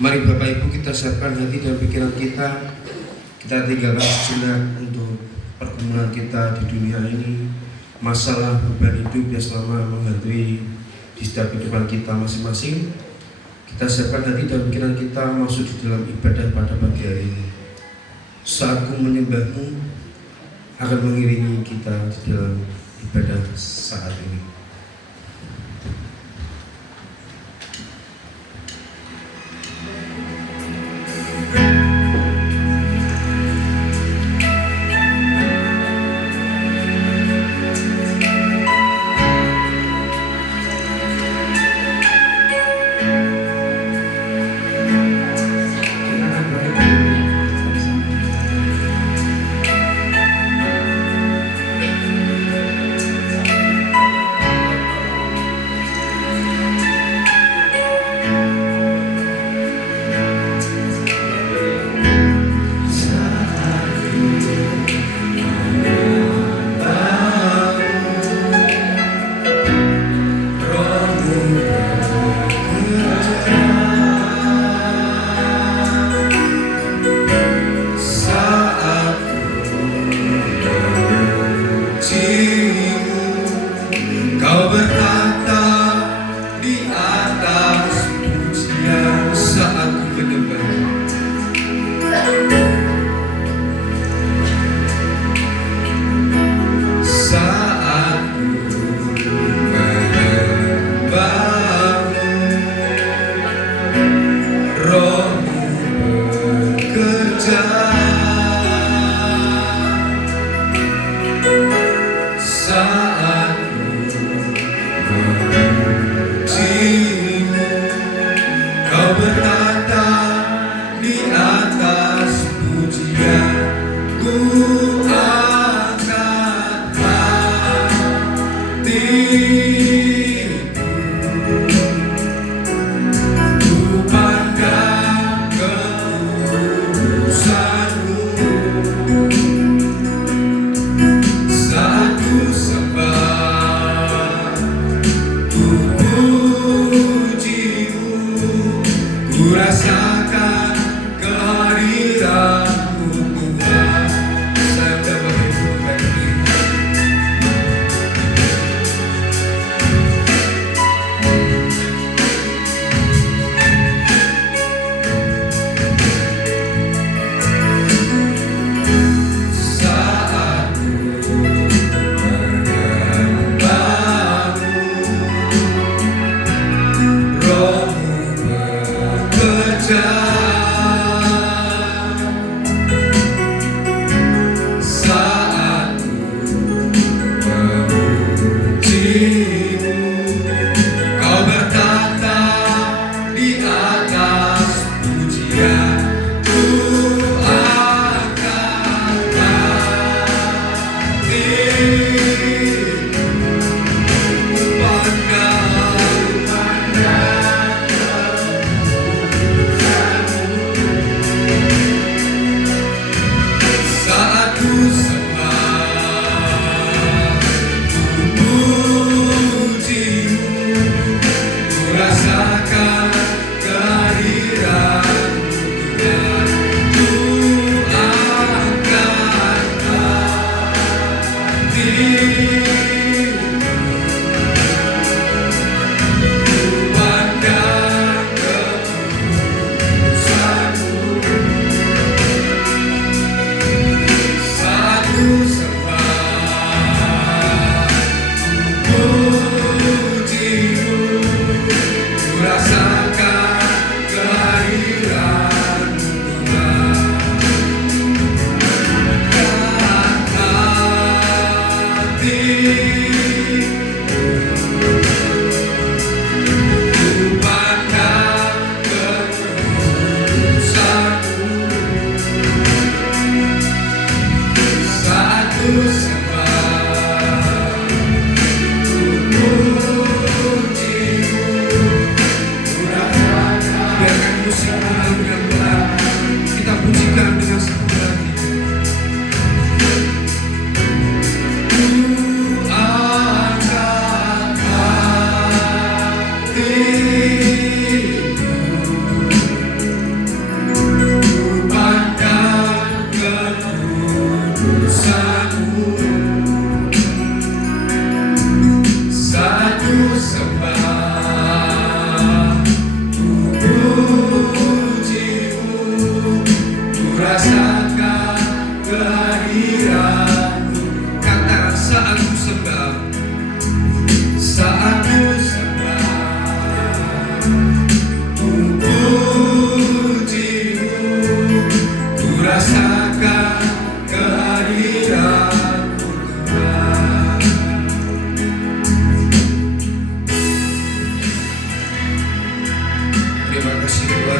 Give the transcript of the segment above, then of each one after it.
Mari Bapak Ibu kita siapkan hati dan pikiran kita. Kita tinggalkan sejenak untuk pergumulan kita di dunia ini, masalah beban hidup yang selama menghantui di setiap kehidupan kita masing-masing. Kita siapkan hati dan pikiran kita masuk di dalam ibadah pada pagi hari ini. Saatku menyembahmu akan mengiringi kita di dalam ibadah saat ini.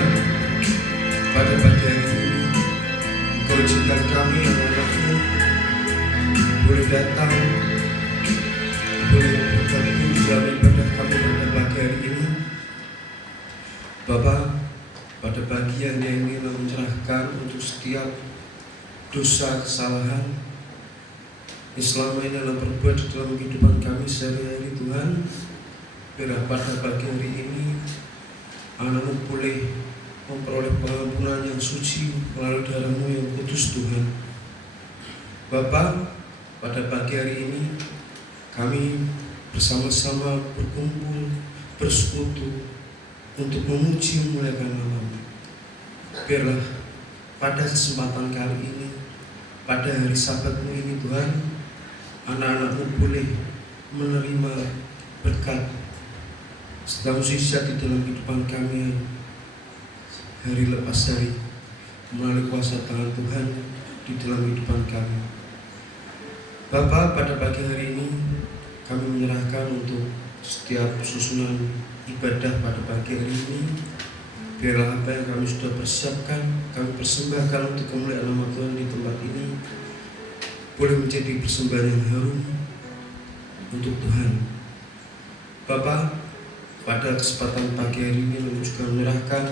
Tuhan, pada pagi hari ini Engkau izinkan kami anak-anakmu boleh datang, boleh bergabung dalam ibadah kami pada pagi hari ini. Bapa, pada pagi yang ingin menyerahkan untuk setiap dosa kesalahan yang selama ini adalah berbuat di dalam kehidupan kami sehari-hari Tuhan. Biarlah pada pagi hari ini anak-Mu boleh memperoleh pengampunan yang suci melalui darah-Mu yang kudus Tuhan. Bapa, pada pagi hari ini kami bersama-sama berkumpul, bersekutu untuk memuji memuliakan nama-Mu. Biarlah pada kesempatan kali ini, pada hari Sabat-Mu ini Tuhan, anak-anak-Mu boleh menerima berkat sedang mukjizat di dalam kehidupan kami hari lepas hari melalui kuasa tangan Tuhan di dalam kehidupan kami. Bapa, pada pagi hari ini kami menyerahkan untuk setiap susunan ibadah pada pagi hari ini. Biarlah apa yang kami sudah persiapkan, kami persembahkan untuk kemuliaan nama Tuhan di tempat ini boleh menjadi persembahan yang harum untuk Tuhan. Bapa, pada kesempatan pagi hari ini kami juga menyerahkan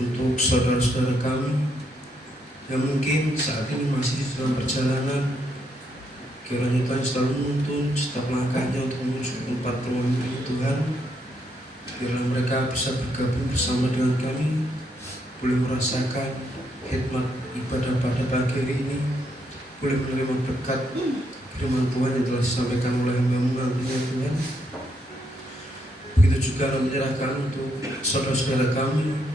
untuk saudara-saudara kami yang mungkin saat ini masih dalam perjalanan. Kiranya Tuhan selalu menuntun setiap langkahnya untuk menuju tempat permohonan ini Tuhan. Biarlah mereka bisa bergabung bersama dengan kami, boleh merasakan khidmat ibadah pada pagi hari ini, boleh menerima berkat firman Tuhan yang telah disampaikan oleh hamba-Mu nantinya Tuhan. Begitu juga menyerahkan untuk saudara-saudara kami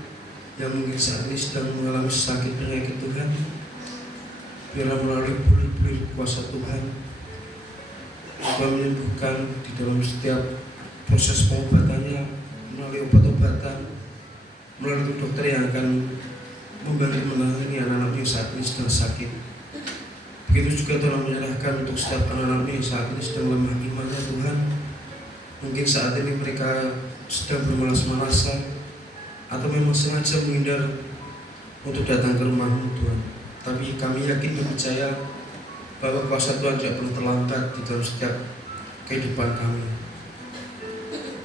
yang mungkin saat ini sedang mengalami sakit penyakit Tuhan. Biarlah melalui bulir-bulir kuasa Tuhan Tuhan menyembuhkan di dalam setiap proses pengobatannya, melalui obat-obatan, melalui dokter yang akan membantu menangani anak-anak yang saat ini sedang sakit. Begitu juga Tuhan menyerahkan untuk setiap anak-anak yang saat ini sedang lemah imannya Tuhan. Mungkin saat ini mereka sedang bermalas-malasan atau memang sengaja menghindar untuk datang ke rumah-Mu Tuhan. Tapi kami yakin dan percaya bahwa kuasa Tuhan tidak pernah terlambat di dalam setiap kehidupan kami.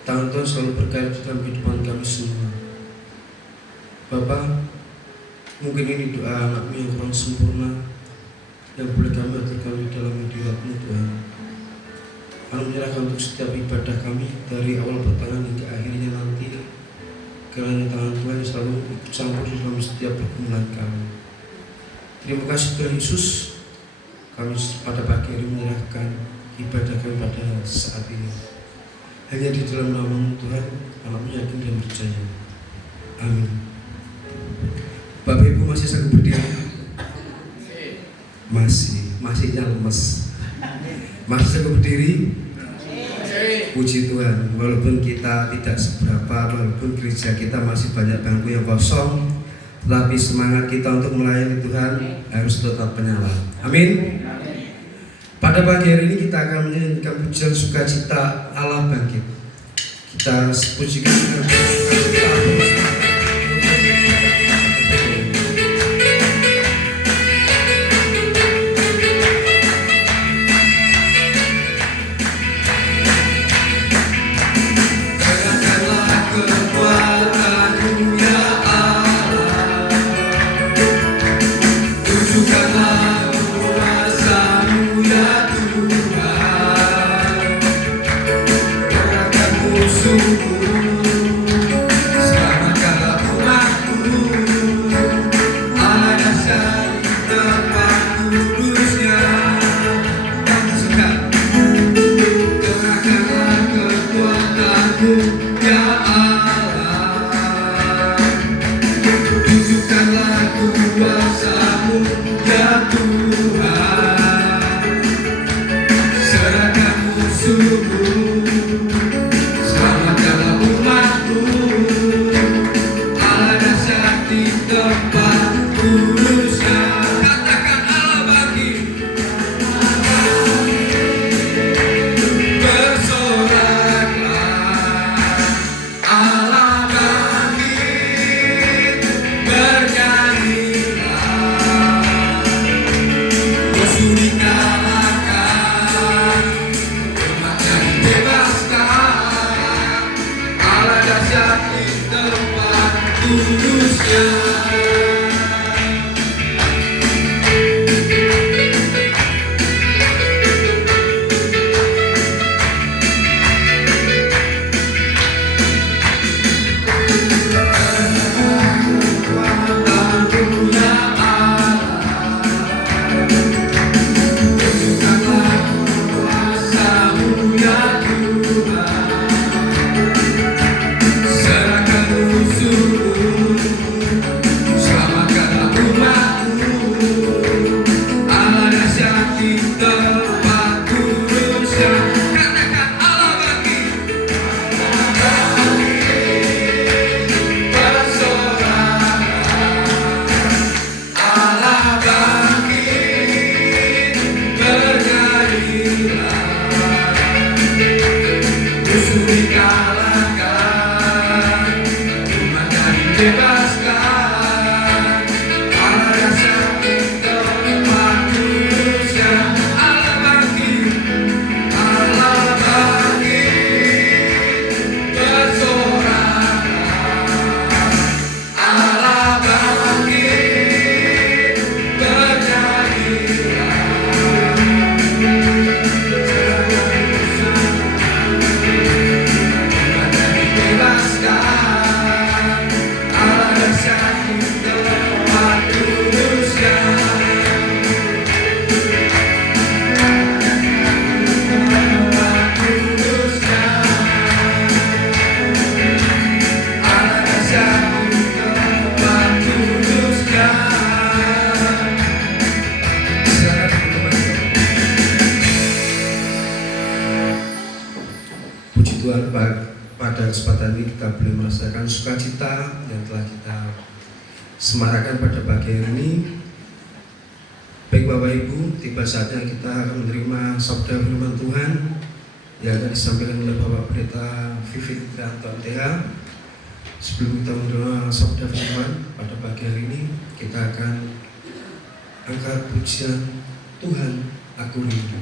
Tangan Tuhan selalu berkarya di dalam kehidupan kami semua. Bapa, mungkin ini doa anak-Mu yang kurang sempurna yang boleh kami aturkan di dalam hadirat-Mu Tuhan. Kami menyerahkan untuk setiap ibadah kami dari awal pertengahan hingga akhirnya nanti. Kiranya tangan Tuhan selalu ikut campur di dalam setiap pergumulan kami. Terima kasih Tuhan Yesus. Kami pada pagi hari menyerahkan ibadah kami pada saat ini hanya di dalam nama Tuhan. Kami yakin dan percaya. Amin. Bapak Ibu masih sanggup berdiri? Masihnya lemes. Masih sanggup berdiri? Puji Tuhan. Walaupun kita tidak seberapa, walaupun gereja kita masih banyak bangku yang kosong, tetapi semangat kita untuk melayani Tuhan harus tetap menyala. Amin. Pada pagi hari ini kita akan menyanyikan pujian sukacita Allah bangkit. Kita pujikan dengan sukacita. Sungguh Tuhan, pada kesempatan ini kita boleh merasakan sukacita yang telah kita semarakan pada pagi hari ini. Baik Bapak Ibu, tiba saatnya kita akan menerima sabda firman Tuhan yang akan disampaikan oleh Bapak Pendeta Vivit Trianto MTH. Sebelum kita menerima sabda firman pada pagi hari ini, kita akan angkat pujian Tuhan Aku Rindu.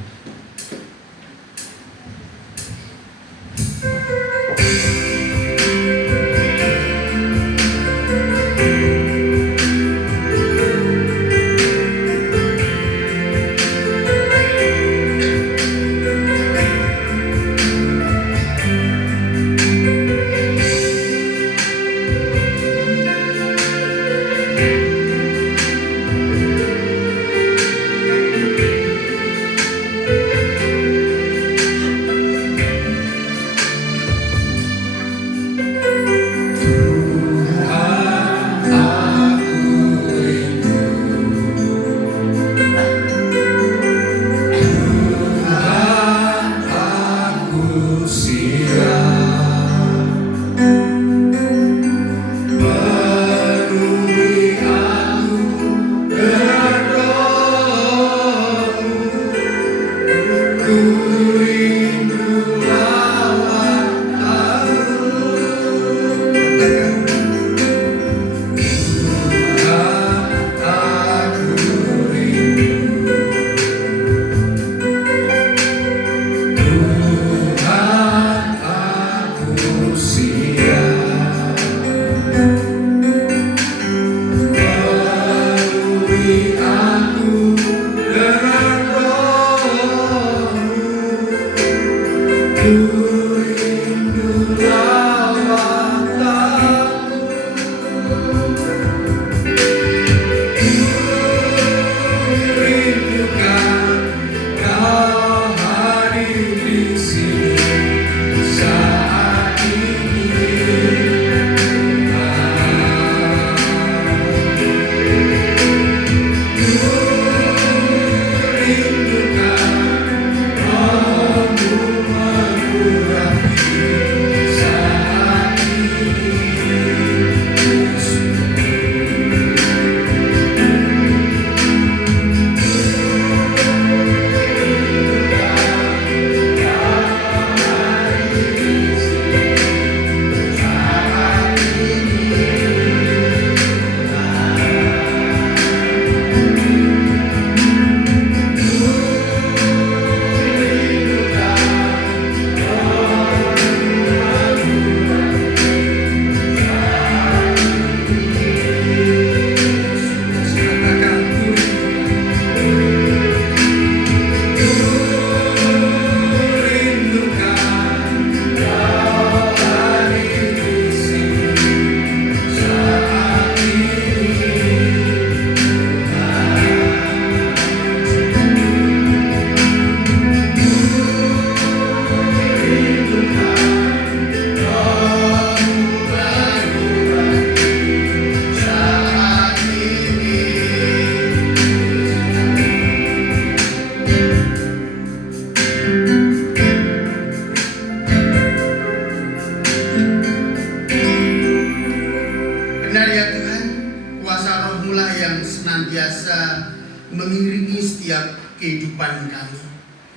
Engkaulah yang senantiasa mengiringi setiap kehidupan kami,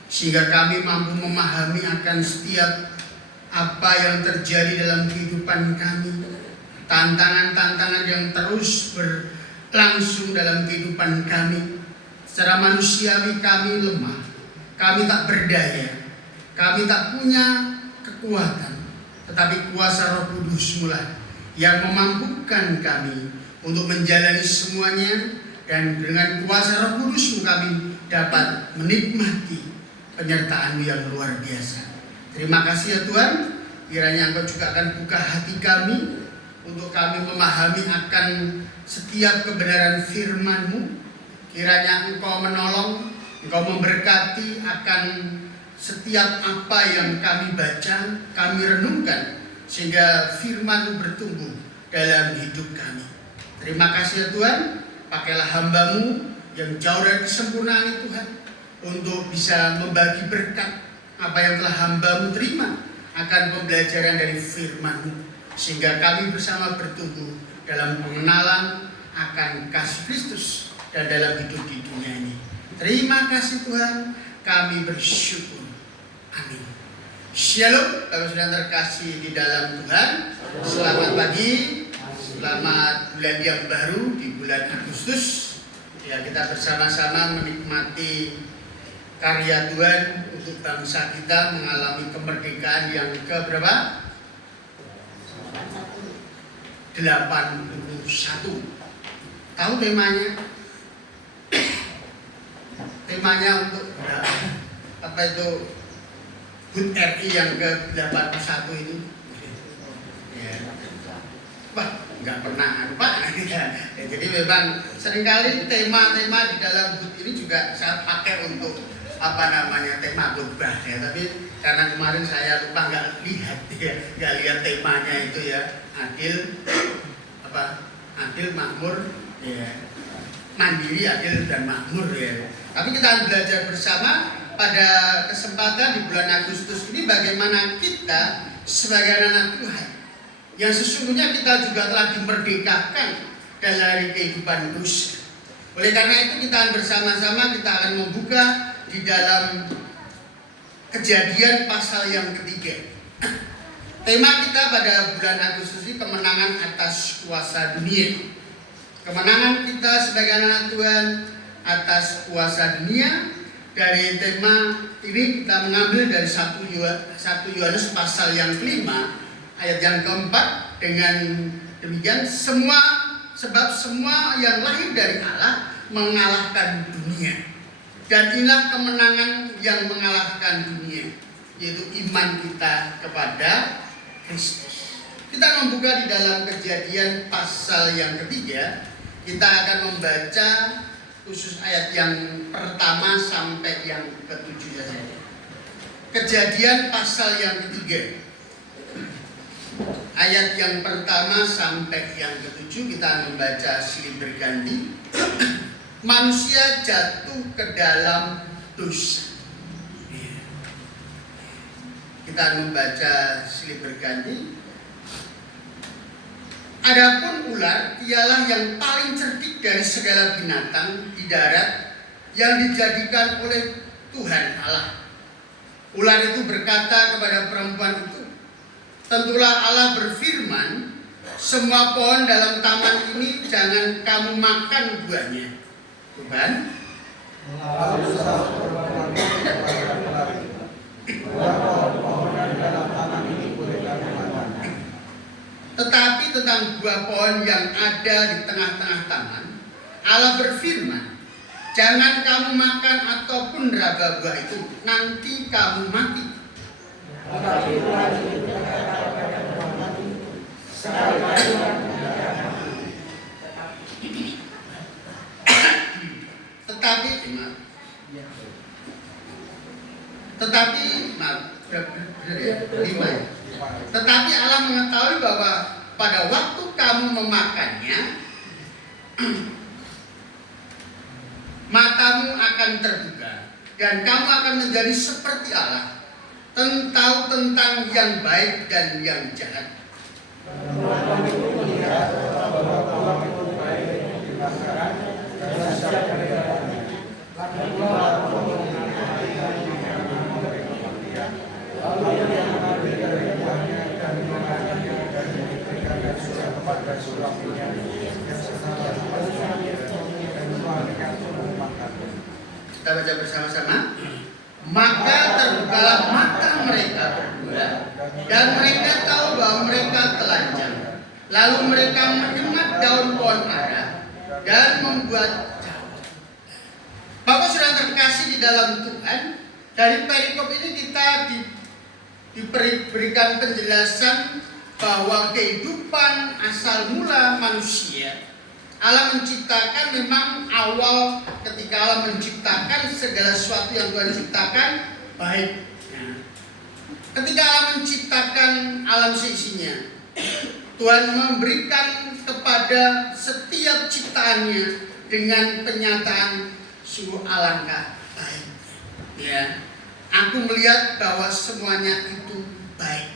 sehingga kami mampu memahami akan setiap apa yang terjadi dalam kehidupan kami, tantangan-tantangan yang terus berlangsung dalam kehidupan kami. Secara manusiawi kami lemah, kami tak berdaya, kami tak punya kekuatan, tetapi kuasa Roh Kudus lah yang memampukan kami untuk menjalani semuanya, dan dengan kuasa Roh Kudus kami dapat menikmati penyertaan-Mu yang luar biasa. Terima kasih ya Tuhan, kiranya Engkau juga akan buka hati kami untuk kami memahami akan setiap kebenaran firman-Mu. Kiranya Engkau menolong, Engkau memberkati akan setiap apa yang kami baca, kami renungkan, sehingga firman-Mu bertumbuh dalam hidup kami. Terima kasih ya Tuhan, pakailah hamba-Mu yang jauh dari kesempurnaan Tuhan, untuk bisa membagi berkat apa yang telah hamba-Mu terima akan pembelajaran dari firman-Mu, sehingga kami bersama bertumbuh dalam pengenalan akan kasih Kristus dan dalam hidup di dunia ini. Terima kasih Tuhan, kami bersyukur. Amin. Shalom, Bapak Saudara terkasih di dalam Tuhan. Selamat pagi, selamat bulan yang baru di bulan Agustus. Ya, kita bersama-sama menikmati karya Tuhan untuk bangsa kita mengalami kemerdekaan yang keberapa? 81. Tahu temanya? Temanya untuk apa itu? HUT RI yang ke-81 ini. Ya. Wah, nggak pernah lupa. Ya, jadi memang seringkali tema-tema di dalam HUT ini juga saya pakai untuk tema khotbah ya. Tapi karena kemarin saya lupa nggak lihat temanya itu ya, adil makmur ya, mandiri, adil dan makmur ya. Tapi kita akan belajar bersama pada kesempatan di bulan Agustus ini bagaimana kita sebagai anak Tuhan yang sesungguhnya kita juga telah dimerdekakan dari kehidupan dosa. Oleh karena itu kita akan bersama-sama kita akan membuka di dalam Kejadian pasal yang ketiga. Tema kita pada bulan Agustus ini kemenangan atas kuasa dunia. Kemenangan kita sebagai anak Tuhan atas kuasa dunia. Dari tema ini kita mengambil dari 1 Yohanes pasal yang kelima ayat yang keempat. Dengan demikian sebab semua yang lahir dari Allah mengalahkan dunia. Dan inilah kemenangan yang mengalahkan dunia, yaitu iman kita kepada Kristus. Kita membuka di dalam Kejadian pasal yang ketiga. Kita akan membaca khusus ayat yang pertama sampai yang ke-7 saja. Kejadian pasal yang ketiga, ayat yang pertama sampai yang ke-7. Kita membaca silih berganti. Manusia jatuh ke dalam dosa. Kita membaca silih berganti. Adapun ular ialah yang paling cerdik dari segala binatang di darat yang dijadikan oleh Tuhan Allah. Ular itu berkata kepada perempuan itu, tentulah Allah berfirman, semua pohon dalam taman ini jangan kamu makan buahnya. Tuhan, tetapi tentang buah pohon yang ada di tengah-tengah taman, Allah berfirman, jangan kamu makan ataupun raba buah itu, nanti kamu mati. Tetapi Allah mengetahui bahwa pada waktu kamu memakannya, matamu akan terbuka dan kamu akan menjadi seperti Allah, tahu tentang yang baik dan yang jahat. Kita baca bersama-sama. Maka terbukalah mata mereka berdua, dan mereka tahu bahwa mereka telanjang. Lalu mereka menyemat daun pohon ara dan membuat jawat. Bapak Saudara terkasih di dalam Tuhan, dari perikop ini kita diberikan penjelasan bahwa kehidupan asal mula manusia, Allah menciptakan, memang awal ketika Allah menciptakan segala sesuatu yang Tuhan ciptakan baik. Ketika Allah menciptakan alam seisinya, Tuhan memberikan kepada setiap ciptaannya dengan penyataan sungguh alangkah baik. Ya, aku melihat bahwa semuanya itu baik.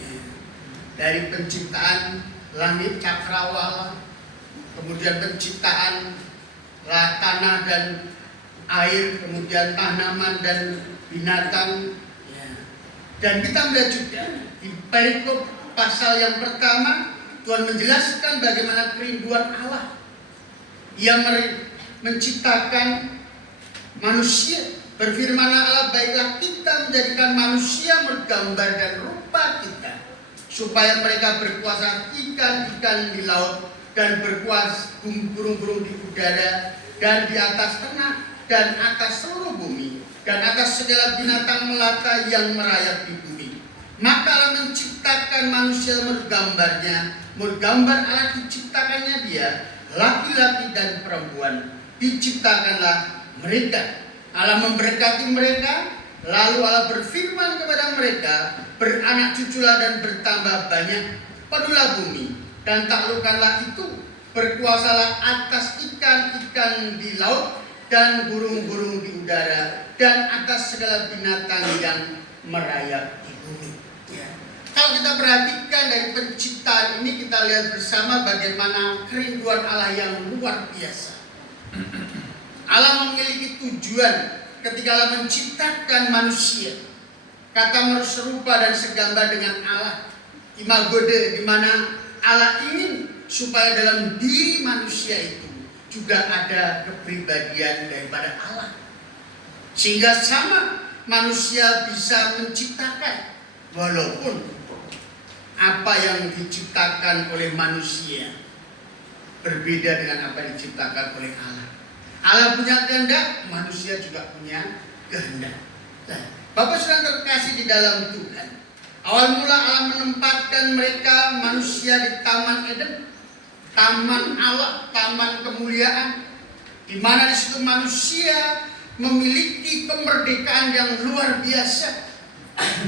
Ya. Dari penciptaan langit cakrawala, kemudian penciptaan tanah dan air, kemudian tanaman dan binatang. Ya. Dan kita melihat juga di perikop pasal yang pertama, Tuhan menjelaskan bagaimana kerinduan Allah yang menciptakan manusia. Berfirman Allah, baiklah kita menjadikan manusia bergambar dan rupa kita, supaya mereka berkuasa ikan-ikan di laut, dan berkuasa burung-burung di udara, dan di atas ternak, dan atas seluruh bumi, dan atas segala binatang melata yang merayap di bumi. Maka Allah menciptakan manusia menurut gambarnya, menurut gambar Allah diciptakannya dia, laki-laki dan perempuan diciptakanlah mereka. Allah memberkati mereka, lalu Allah berfirman kepada mereka, beranak cuculah dan bertambah banyak, penuhilah bumi dan taklukkanlah itu, berkuasalah atas ikan-ikan di laut dan burung-burung di udara, dan atas segala binatang yang merayap di bumi. Ya. Kalau kita perhatikan dari penciptaan ini, kita lihat bersama bagaimana kerinduan Allah yang luar biasa. Allah memiliki tujuan ketika Allah menciptakan manusia. Kata serupa dan segambar dengan Allah, imago Dei, di mana Allah ingin supaya dalam diri manusia itu juga ada kepribadian daripada Allah, sehingga sama manusia bisa menciptakan, walaupun apa yang diciptakan oleh manusia berbeda dengan apa yang diciptakan oleh Allah. Allah punya kehendak, manusia juga punya kehendak. Nah, Bapak Saudara terkasih di dalam Tuhan, awal mula Allah menempatkan mereka manusia di Taman Eden, taman Allah, taman kemuliaan, di mana di situ manusia memiliki kemerdekaan yang luar biasa.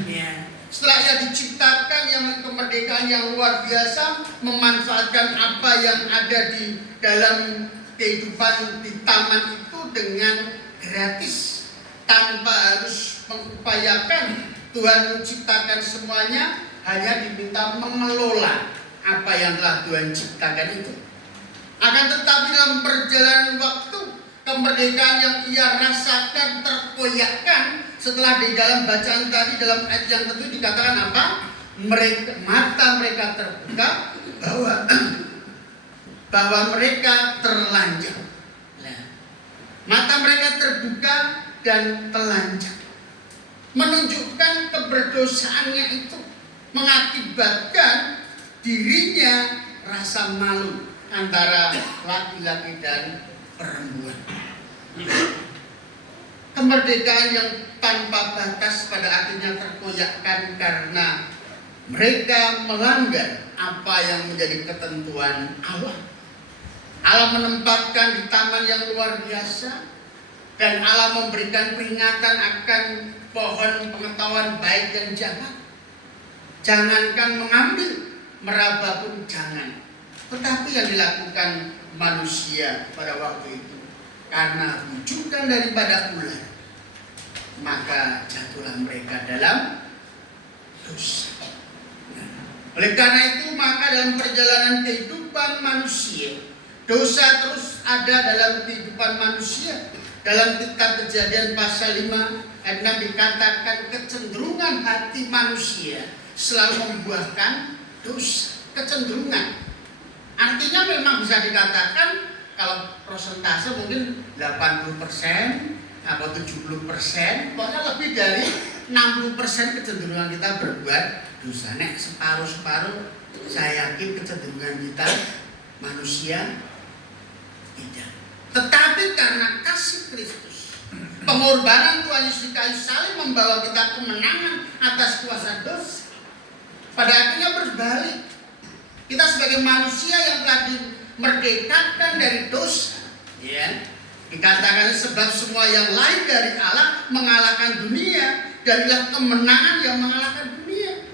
Ya. Setelah ia diciptakan yang kemerdekaan yang luar biasa, memanfaatkan apa yang ada di dalam kehidupan di taman itu dengan gratis, tanpa harus mengupayakan. Tuhan menciptakan semuanya, hanya diminta mengelola apa yang telah Tuhan ciptakan itu. Akan tetapi dalam perjalanan waktu, kemerdekaan yang ia rasakan terkoyakkan setelah di dalam bacaan tadi, dalam ayat yang tentu dikatakan apa? Mata mereka terbuka bahwa mereka terlanjang. Nah, mata mereka terbuka dan telanjang, menunjukkan keberdosaannya itu, mengakibatkan dirinya rasa malu antara laki-laki dan perempuan. Kemerdekaan yang tanpa batas pada akhirnya terkoyakkan karena mereka melanggar apa yang menjadi ketentuan Allah. Allah menempatkan di taman yang luar biasa, dan Allah memberikan peringatan akan pohon pengetahuan baik dan jahat. Jangankan mengambil, meraba pun jangan. Tetapi yang dilakukan manusia pada waktu itu, karena rujukan daripada ular, maka jatuhlah mereka dalam dosa. Oleh karena itu, maka dalam perjalanan kehidupan manusia, dosa terus ada dalam kehidupan manusia. Dalam kitab Kejadian pasal 5 ayat 6 dikatakan kecenderungan hati manusia selalu membuahkan dosa. Kecenderungan artinya memang bisa dikatakan kalau persentase mungkin 80% atau 70%, pokoknya lebih dari 60% kecenderungan kita berbuat dosa. Nek separuh-separuh, saya yakin kecenderungan kita manusia tidak. Tetapi karena kasih Kristus, pengorbanan Tuhan Yesus di kayu salib membawa kita kemenangan atas kuasa dosa. Pada akhirnya berbalik. Kita sebagai manusia yang telah dimerdekakan dari dosa, ya. Dikatakan sebab semua yang lain dari Allah mengalahkan dunia, dan inilah kemenangan yang mengalahkan dunia.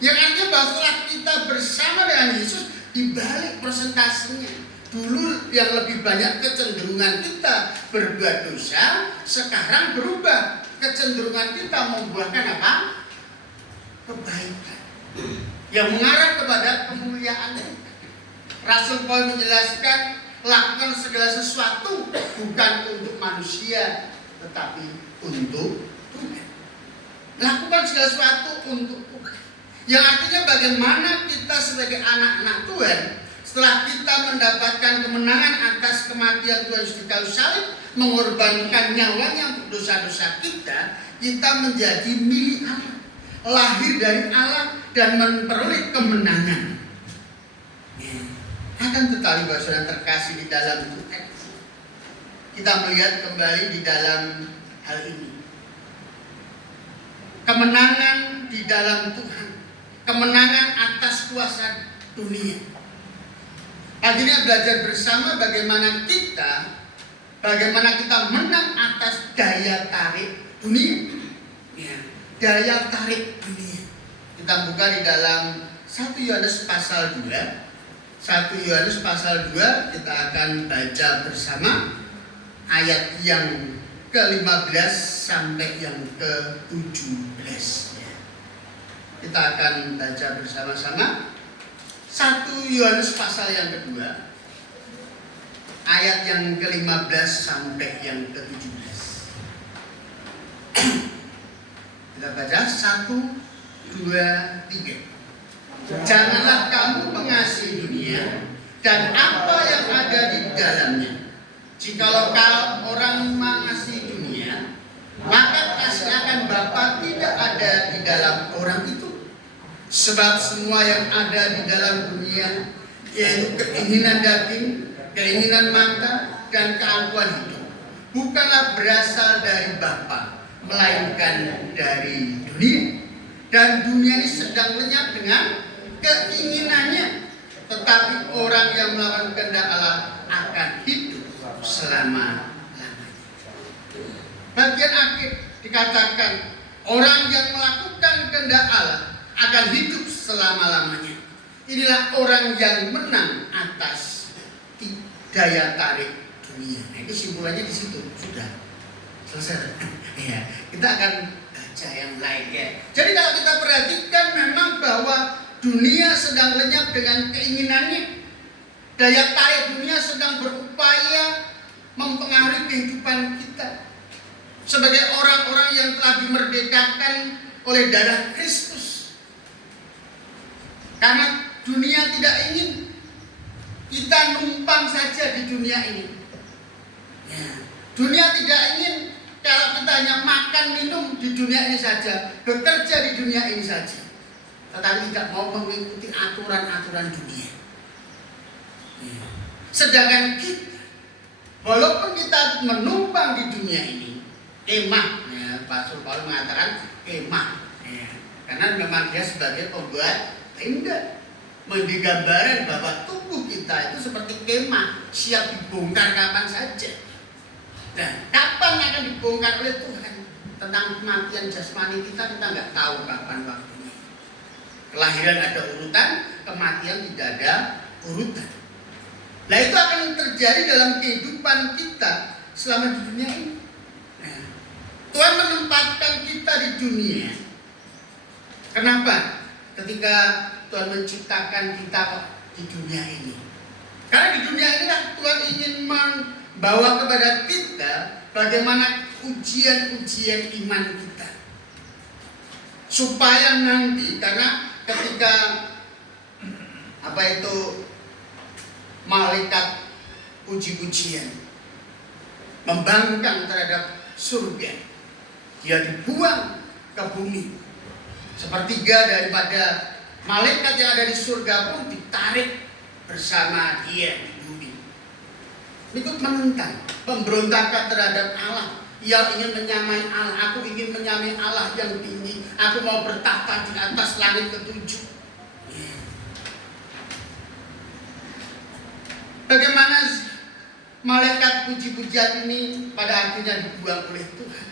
Yang artinya bahwa setelah kita bersama dengan Yesus, dibalik persentasenya. Dulu yang lebih banyak kecenderungan kita berbuat dosa, sekarang berubah. Kecenderungan kita membuahkan apa? Kebaikan yang mengarah kepada kemuliaan. Rasul Paulus menjelaskan, lakukan segala sesuatu bukan untuk manusia, tetapi untuk Tuhan. Lakukan segala sesuatu untuk Tuhan. Yang artinya bagaimana kita sebagai anak-anak Tuhan, setelah kita mendapatkan kemenangan atas kematian Tuhan Yesus di kayu salib, mengorbankan nyawanya untuk dosa-dosa kita, kita menjadi milik Allah, lahir dari Allah dan memperoleh kemenangan. Akan tetapi bahwa saudara terkasih di dalam Tuhan, kita melihat kembali di dalam hal ini. Kemenangan di dalam Tuhan, kemenangan atas kuasa dunia. Akhirnya belajar bersama bagaimana kita menang atas daya tarik dunia. Ya, daya tarik dunia. Kita buka di dalam 1 Yohanes pasal 2. 1 Yohanes pasal 2 kita akan baca bersama ayat yang ke-15 sampai yang ke-17. Kita akan baca bersama-sama 1 Yohanes pasal yang kedua, ayat yang ke-15 sampai yang ke-17. Kita baca 1, 2, 3. Janganlah kamu mengasihi dunia dan apa yang ada di dalamnya. Jikalau orang mengasihi dunia, maka kasih akan Bapa tidak ada di dalam orang itu. Sebab semua yang ada di dalam dunia, yaitu keinginan daging, keinginan mata, dan keangkuhan hidup, bukanlah berasal dari Bapa, melainkan dari dunia. Dan dunia ini sedang lenyap dengan keinginannya, tetapi orang yang melakukan kehendak Allah akan hidup selama-lamanya. Bagian akhir dikatakan orang yang melakukan kehendak Allah akan hidup selama-lamanya. Inilah orang yang menang atas daya tarik dunia. Nah, itu simpulannya di situ sudah selesai. Ya, kita akan baca yang lain ya. Jadi kalau kita perhatikan memang bahwa dunia sedang lenyap dengan keinginannya. Daya tarik dunia sedang berupaya mempengaruhi kehidupan kita. Sebagai orang-orang yang telah dimerdekakan oleh darah Kristus. Karena dunia tidak ingin kita numpang saja di dunia ini. Ya. Dunia tidak ingin kalau kita hanya makan minum di dunia ini saja, bekerja di dunia ini saja, tetapi tidak mau mengikuti aturan-aturan dunia. Sedangkan kita, walaupun kita menumpang di dunia ini, kemah, ya, Pak Paulus mengatakan kemah, ya, karena memang dia sebagai pembuat tenda, menggambarkan bahwa tubuh kita itu seperti kemah, siap dibongkar kapan saja. Nah, kapan akan dibongkar oleh Tuhan? Tentang kematian jasmani kita nggak tahu kapan waktunya. Kelahiran ada urutan, kematian tidak ada urutan. Nah, itu akan terjadi dalam kehidupan kita selama di dunia ini. Nah, Tuhan menempatkan kita di dunia. Kenapa? Ketika Tuhan menciptakan kita di dunia ini. Karena di dunia inilah Tuhan ingin membawa kepada kita bagaimana ujian-ujian iman kita. Supaya nanti, karena ketika malaikat puji-pujian, membangkang terhadap surga. Dia dibuang ke bumi. Sepertiga daripada malaikat yang ada di surga pun ditarik bersama dia di bumi. Ikut menentang, pemberontakan terhadap Allah. Ia ingin menyamai Allah. Aku ingin menyamai Allah yang tinggi. Aku mau bertahta di atas langit ketujuh. Bagaimana malaikat puji-pujian ini pada akhirnya dibuang oleh Tuhan.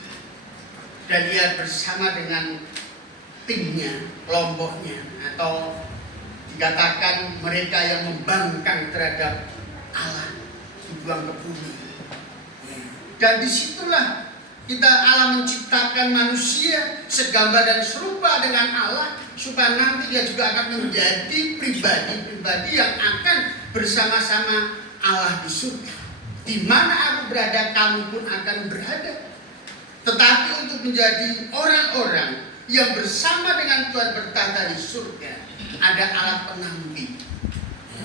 Dan dia bersama dengan timnya, kelompoknya, atau dikatakan mereka yang membangkang terhadap Allah dibuang ke bumi. Dan disitulah Allah menciptakan manusia segambar dan serupa dengan Allah, supaya nanti dia juga akan menjadi pribadi-pribadi yang akan bersama-sama Allah di surga. Di mana aku berada, kamu pun akan berada. Tetapi untuk menjadi orang-orang yang bersama dengan Tuhan bertahta di surga, ada alat penanti.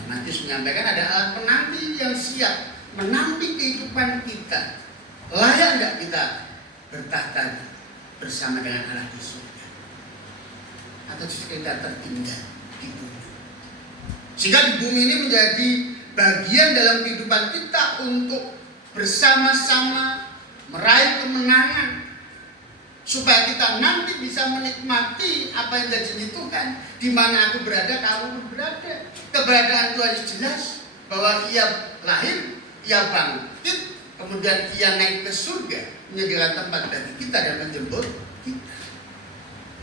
Matius menyampaikan ada alat penanti yang siap menanti kehidupan kita. Layak enggak kita bertahta bersama dengan Allah di surga? Atau justru kita tertinggal di bumi? Sehingga di bumi ini menjadi bagian dalam kehidupan kita untuk bersama-sama meraih kemenangan, supaya kita nanti bisa menikmati apa yang terjadi Tuhan. Di mana aku berada, kamu pun berada. Keberadaan Tuhan jelas bahwa Ia lahir, Ia bangkit, kemudian Ia naik ke surga, menyediakan tempat bagi kita dan menjemput kita.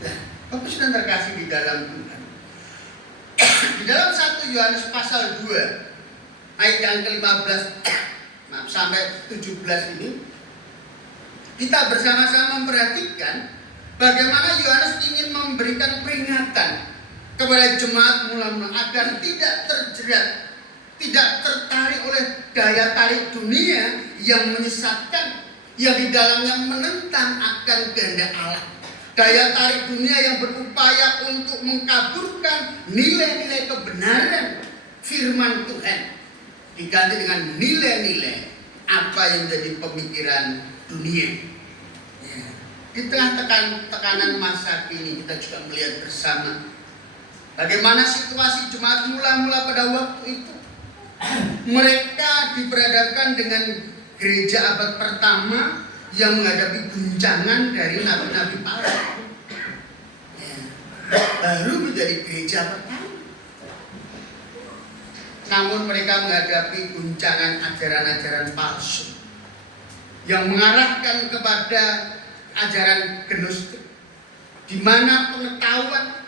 Nah, Bapak sudah terkasih di dalam Tuhan. Di dalam 1 Yohanes pasal 2 ayat yang ke-15 sampai 17 ini, kita bersama-sama memperhatikan bagaimana Yohanes ingin memberikan peringatan kepada jemaat mula-mula agar tidak terjerat, tidak tertarik oleh daya tarik dunia yang menyesatkan, yang di dalamnya menentang akan kehendak Allah. Daya tarik dunia yang berupaya untuk mengkaburkan nilai-nilai kebenaran firman Tuhan, diganti dengan nilai-nilai apa yang jadi pemikiran dunia. Di tengah tekanan masa kini, kita juga melihat bersama bagaimana situasi jemaat mula-mula pada waktu itu. Mereka diperhadapkan dengan gereja abad pertama yang menghadapi guncangan dari nabi-nabi palsu. Baru menjadi gereja pertama, namun mereka menghadapi guncangan ajaran-ajaran palsu yang mengarahkan kepada ajaran gnostik, di mana pengetahuan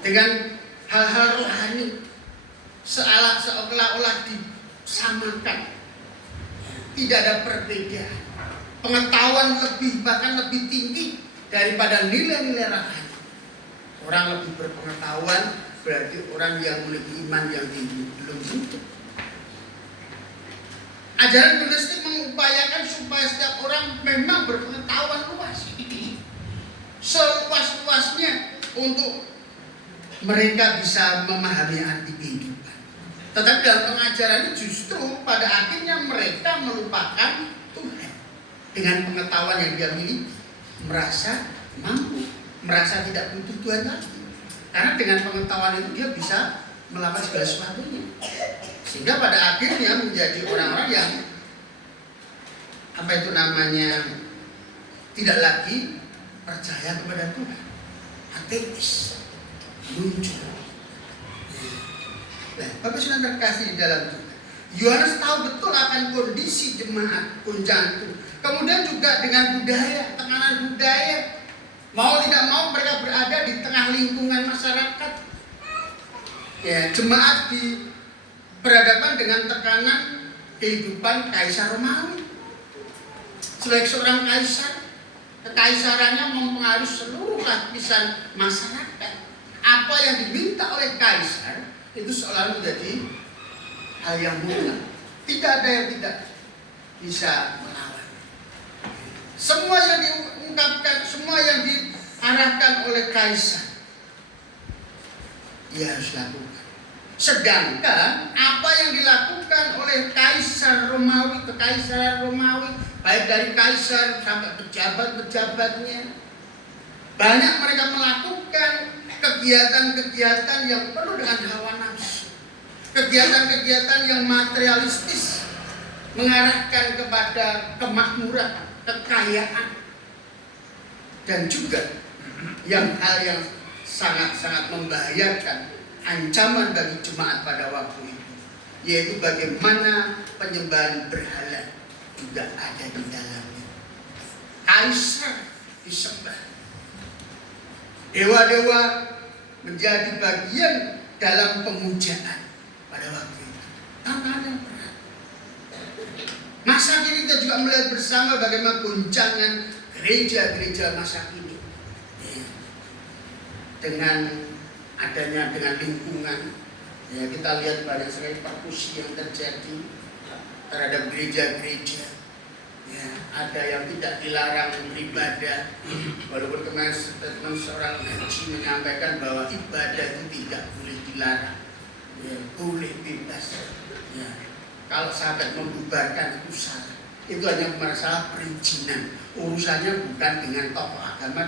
dengan hal-hal rohani seolah-olah disamakan. Tidak ada perbedaan. Pengetahuan bahkan lebih tinggi daripada nilai-nilai rohani. Orang lebih berpengetahuan berarti orang yang memiliki iman yang tinggi. Belum tentu. Ajaran gnostik mengupayakan supaya setiap orang memang berpengetahuan luas, seluas-luasnya, untuk mereka bisa memahami arti kehidupan. Tetapi dalam pengajaran ini justru pada akhirnya mereka melupakan Tuhan. Dengan pengetahuan yang dia miliki, merasa mampu, merasa tidak butuh Tuhan lagi. Karena dengan pengetahuan itu dia bisa melakukan segala sesuatunya. Sehingga pada akhirnya menjadi orang-orang yang tidak lagi percaya kepada Tuhan. Ateis muncul. Nah, Bapak sudah terkasih di dalam Tuhan. Yohanes tahu betul akan kondisi jemaat guncangan itu. Kemudian juga dengan budaya, tekanan budaya. Mau tidak mau mereka berada di tengah lingkungan masyarakat. Ya, jemaat berhadapan dengan tekanan kehidupan Kaisar Romawi. Sebagai seorang kaisar, kekaisarannya mempengaruhi seluruh lapisan masyarakat. Apa yang diminta oleh kaisar itu seolah menjadi hal yang mutlak. Tidak ada yang tidak bisa melawan. Semua yang diungkapkan, semua yang diarahkan oleh kaisar, ia harus lakukan. Sedangkan apa yang dilakukan oleh oleh Kaisar Romawi, kekaisaran Romawi, baik dari kaisar sampai pejabat-pejabatnya. Banyak mereka melakukan kegiatan-kegiatan yang penuh dengan hawa nafsu, kegiatan-kegiatan yang materialistis, mengarahkan kepada kemakmuran, kekayaan, dan juga hal yang sangat-sangat membahayakan, ancaman bagi jemaat pada waktu itu, yaitu bagaimana penyembahan berhala juga ada di dalamnya. Kaisar disembah, dewa-dewa menjadi bagian dalam pemujaan pada waktu itu. Tantangan yang berat. Masa kini kita juga melihat bersama bagaimana guncangan gereja-gereja masa kini, dengan lingkungan, ya, kita lihat banyak sekali persekusi yang terjadi terhadap gereja-gereja. Ya, ada yang tidak dilarang beribadah, walaupun kemarin statement seorang haji menyampaikan bahwa ibadah itu tidak boleh dilarang, ya, boleh bebas. Ya, kalau sahabat membubarkan itu salah. Itu hanya masalah perizinan. Urusannya bukan dengan tokoh agama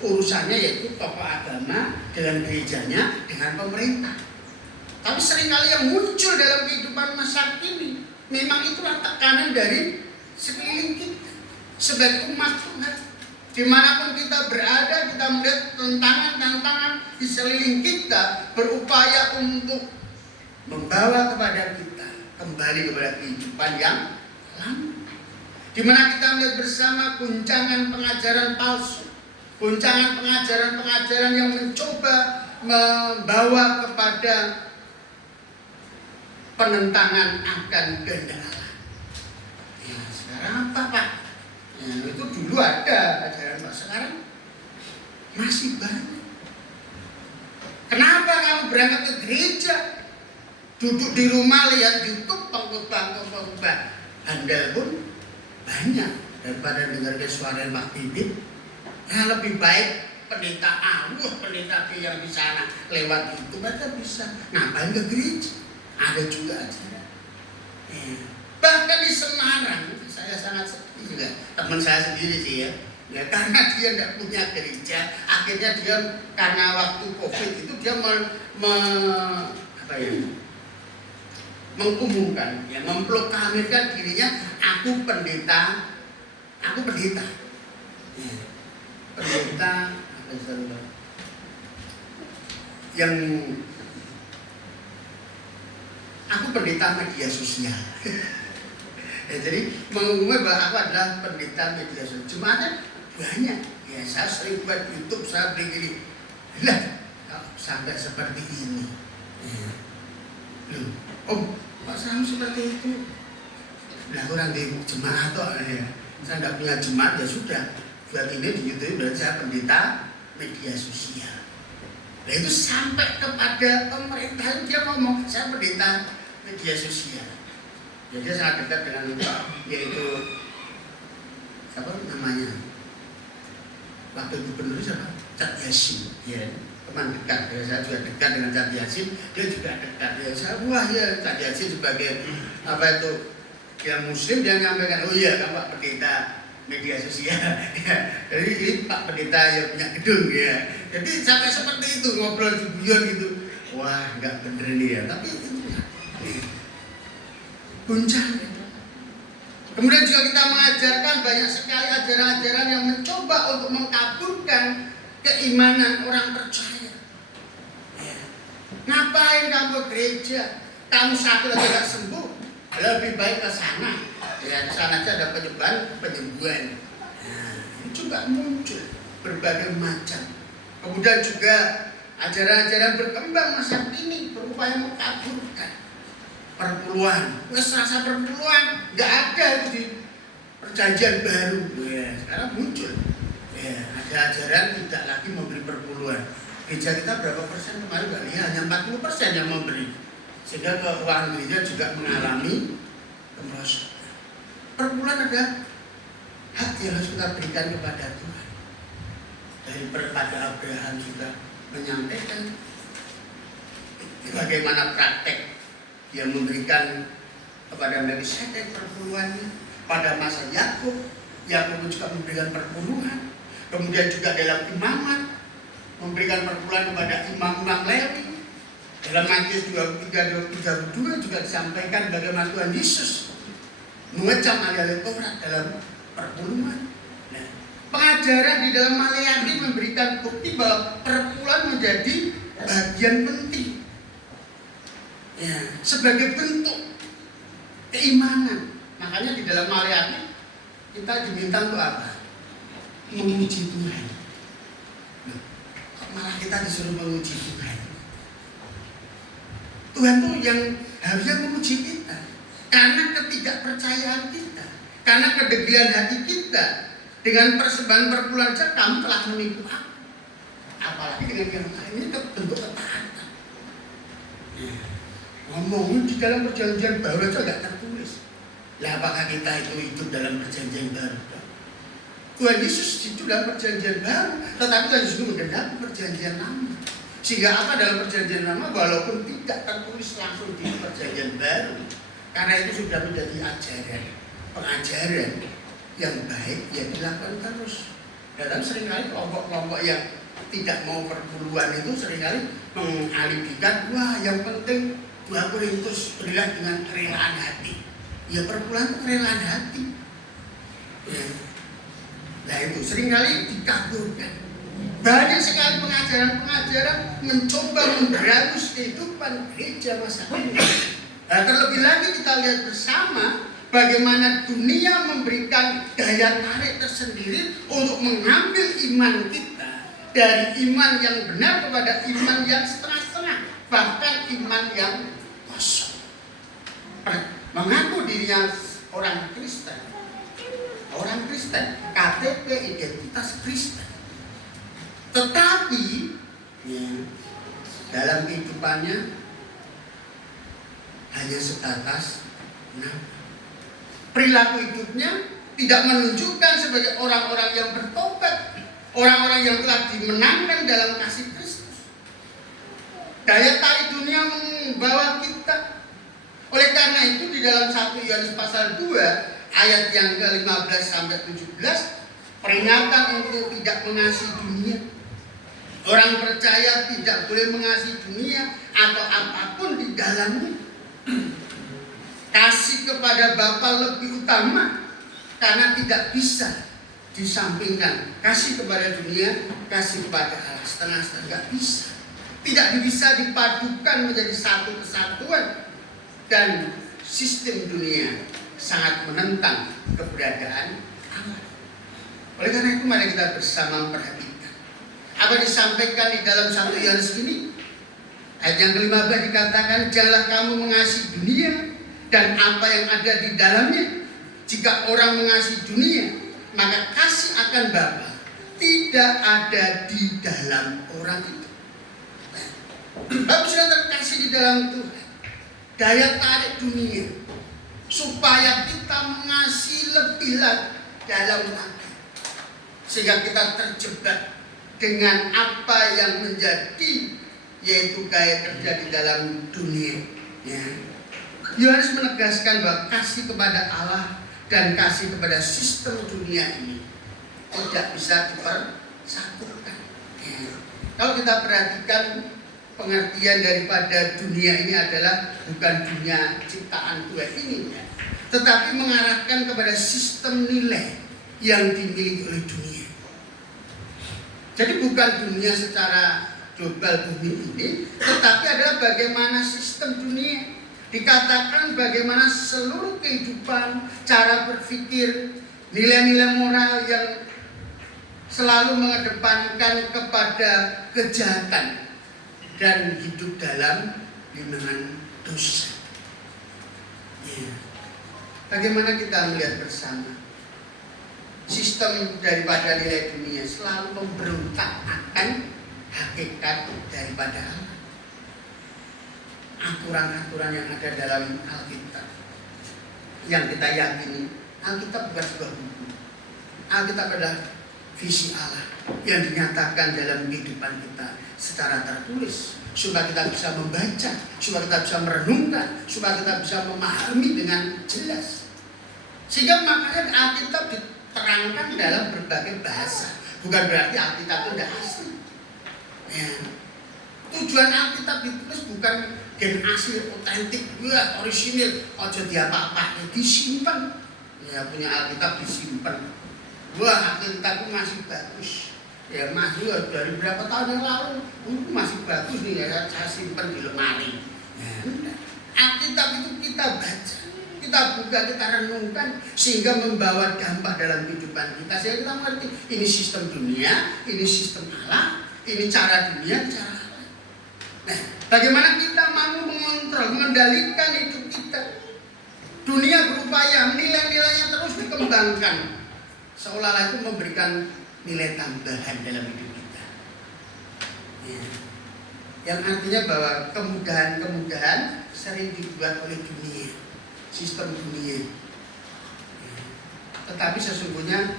urusannya yaitu tokoh agama dengan gerejanya, dengan pemerintah. Tapi seringkali yang muncul dalam kehidupan masa kini memang itulah tekanan dari sekeliling kita sebagai umat Tuhan. Dimanapun kita berada, kita melihat tantangan-tantangan di sekeliling kita, berupaya untuk membawa kepada kita kembali kepada kehidupan yang lama, di mana kita melihat bersama guncangan pengajaran palsu, guncangan pengajaran-pengajaran yang mencoba membawa kepada penentangan akan kehendak Allah. Ya, sekarang apa, Pak? Ya, itu dulu ada ajaran, Pak. Sekarang masih banyak. Kenapa kamu berangkat ke gereja, duduk di rumah lihat YouTube, pengkhotbah handal pun banyak daripada dengarkan suara Pak Bibit? Ya, lebih baik pendeta A, pendeta B yang di sana lewat YouTube aja bisa. Ngapain ke gereja? Ada juga acara. Ya. Bahkan di Semarang, saya sangat sedih juga. Teman saya sendiri sih ya. Ya, karena dia tidak punya gereja, akhirnya dia karena waktu COVID itu dia mengumumkan, ya, memproklamirkan dirinya, aku pendeta. Ya, pendeta yang aku pendeta media sosial. Ya, jadi mengumumkan bahwa aku adalah pendeta media sosial. Jemaatnya banyak. Ya, saya sering buat YouTube, saya begini. Lah, sampai seperti ini. Ya. Loh, oh, Pak Sam seperti itu. Nah, kurang di jemaat toh, ya. Saya nggak punya jemaat, ya sudah. Buat ini di YouTube berarti saya pendeta media sosial. Nah, itu sampai kepada pemerintah, dia ngomong saya pendeta media sosial. Jadi dia sangat dekat dengan yaitu siapa namanya, wakil gubernur siapa, Cak Yasin, ya, teman dekat. Ya, saya juga dekat dengan Cak Yasin, dia juga dekat. Ya, saya wah ya Cak Yasin sebagai apa itu, dia Muslim, dia menyampaikan, oh iya kamu Pak pendeta media sosial. Ya, jadi ini Pak pendeta yang punya gedung ya. Jadi sampai seperti itu ngobrol di guyon gitu. Wah nggak bener nih ya, tapi itu goncang. Kemudian juga kita mengajarkan banyak sekali ajaran-ajaran yang mencoba untuk mengkaburkan keimanan orang percaya. Ya. Ngapain kamu ke gereja? Kamu sakit atau tidak sembuh? Lebih baik ke sana. Ya, di sana saja ada penyembuhan. Nah, ini juga muncul berbagai macam. Kemudian juga ajaran-ajaran berkembang masa kini berupaya mengkaburkan perpuluhan. Rasa perpuluhan nggak ada itu di perjanjian baru. Ya, sekarang muncul. Ya, ada ajaran tidak lagi memberi perpuluhan. Gereja kita berapa persen kemarin nggak lihat, hanya 40% yang memberi. Sehingga keuangan gereja juga mengalami kemerosotan. Perpuluhan ada hak yang harus kita berikan kepada Tuhan. Daripada Abraham juga menyampaikan bagaimana praktek Dia memberikan kepada Melkisedek perpuluhannya. Pada masa Yakub juga memberikan perpuluhan. Kemudian juga dalam imamat memberikan perpuluhan kepada imam-imam Lewi. Dalam Matius 23:32 juga disampaikan bagaimana Tuhan Yesus mengecam ahli-ahli Taurat dalam perpuluhan. Nah, pengajaran di dalam Maleakhi memberikan bukti bahwa perpuluhan menjadi bagian penting, ya, sebagai bentuk keimanan. Makanya di dalam Maleakhi kita diminta untuk apa? Memuji Tuhan. Nah, malah kita disuruh memuji Tuhan. Tuhan tuh yang harusnya memuji kita karena ketidakpercayaan kita, karena kedegilan hati kita. Dengan persembahan perpuluhan saja kamu telah menipu aku. Apalagi dengan yang lain, ini bentuk ketaatan. Ngomongin di dalam perjanjian baru aja nggak tertulis. Lah apakah kita itu hidup dalam perjanjian baru? Tuhan Yesus itu dalam perjanjian baru, tetapi Tuhan Yesus menggenapi perjanjian lama. Sehingga apa dalam perjanjian lama walaupun tidak tertulis langsung di perjanjian baru, karena itu sudah menjadi pengajaran yang baik yang dilakukan terus. Dan seringkali kelompok-kelompok yang tidak mau perpuluhan itu seringkali mengalibikan, wah yang penting 2 Korintus berilah dengan kerelaan hati. Ya perpuluhan itu kerelaan hati. Ya. Nah itu seringkali dikabulkan. Banyak sekali pengajaran-pengajaran mencoba memberangus kehidupan gereja masa kini. Nah, terlebih lagi kita lihat bersama bagaimana dunia memberikan daya tarik tersendiri untuk mengambil iman kita dari iman yang benar kepada iman yang setengah-setengah, bahkan iman yang kosong. Mengaku dirinya orang Kristen, KTP identitas Kristen, tetapi ya, dalam kehidupannya hanya sebatas perilaku hidupnya tidak menunjukkan sebagai orang-orang yang bertobat, orang-orang yang telah dimenangkan dalam kasih Kristus. Daya tarik dunia membawa kita. Oleh karena itu di dalam 1 Yohanes pasal 2 ayat yang ke-15 sampai 17 peringatan untuk tidak mengasihi dunia. Orang percaya tidak boleh mengasihi dunia atau apapun di dalamnya. Kasih kepada Bapa lebih utama karena tidak bisa disampingkan. Kasih kepada dunia, kasih kepada Allah setengah-setengah, tidak bisa. Tidak bisa dipadukan menjadi satu kesatuan. Dan sistem dunia sangat menentang keberadaan Allah. Oleh karena itu mari kita bersama memperhatikan apa disampaikan di dalam 1 Yohanes ini. Ayat yang ke-15 dikatakan, janganlah kamu mengasihi dunia dan apa yang ada di dalamnya. Jika orang mengasihi dunia, maka kasih akan Bapa tidak ada di dalam orang itu. Bapak sudah terkasih di dalam Tuhan. Daya tarik dunia supaya kita mengasihi lebih lagi dalam hati, sehingga kita terjebak dengan apa yang menjadi yaitu gaya kerja di dalam dunia. Ya. Yohanes menegaskan bahwa kasih kepada Allah dan kasih kepada sistem dunia ini tidak bisa dipersatukan. Ya. Kalau kita perhatikan pengertian daripada dunia ini adalah bukan dunia ciptaan Tuhan ini, ya, tetapi mengarahkan kepada sistem nilai yang dimiliki oleh dunia. Jadi bukan dunia secara global bumi ini, tetapi adalah bagaimana sistem dunia. Dikatakan bagaimana seluruh kehidupan, cara berpikir, nilai-nilai moral yang selalu mengedepankan kepada kejahatan dan hidup dalam lingkungan dosa. Ya. Bagaimana kita melihat bersama sistem daripada nilai dunia selalu memberontak akan hakikat daripada Allah. Aturan-aturan yang ada dalam Alkitab yang kita yakini, Alkitab bukan sebuah buku. Alkitab adalah visi Allah yang dinyatakan dalam kehidupan kita secara tertulis, supaya kita bisa membaca, supaya kita bisa merenungkan, supaya kita bisa memahami dengan jelas. Sehingga makanya Alkitab diterangkan dalam berbagai bahasa. Bukan berarti Alkitab itu tidak asli. Ya. Tujuan Alkitab ditulis bukan gen asli, otentik, wah orisinil, ojo diapa-apa, disimpan. Ya punya Alkitab disimpan. Wah Alkitab itu masih bagus. Ya masih dari berapa tahun yang lalu masih bagus nih ya, saya simpan di lemari. Ya, Alkitab itu kita baca, kita buka, kita renungkan sehingga membawa dampak dalam kehidupan kita. Sehingga kita mengerti ini sistem dunia, ini sistem Allah, ini cara dunia, cara Allah. Nah, bagaimana kita mampu mengontrol, mengendalikan hidup kita? Dunia berupaya, nilai-nilainya terus dikembangkan, seolah-olah itu memberikan nilai tambahan dalam hidup kita. Ya. Yang artinya bahwa kemudahan-kemudahan sering dibuat oleh dunia, sistem dunia. Ya. Tetapi sesungguhnya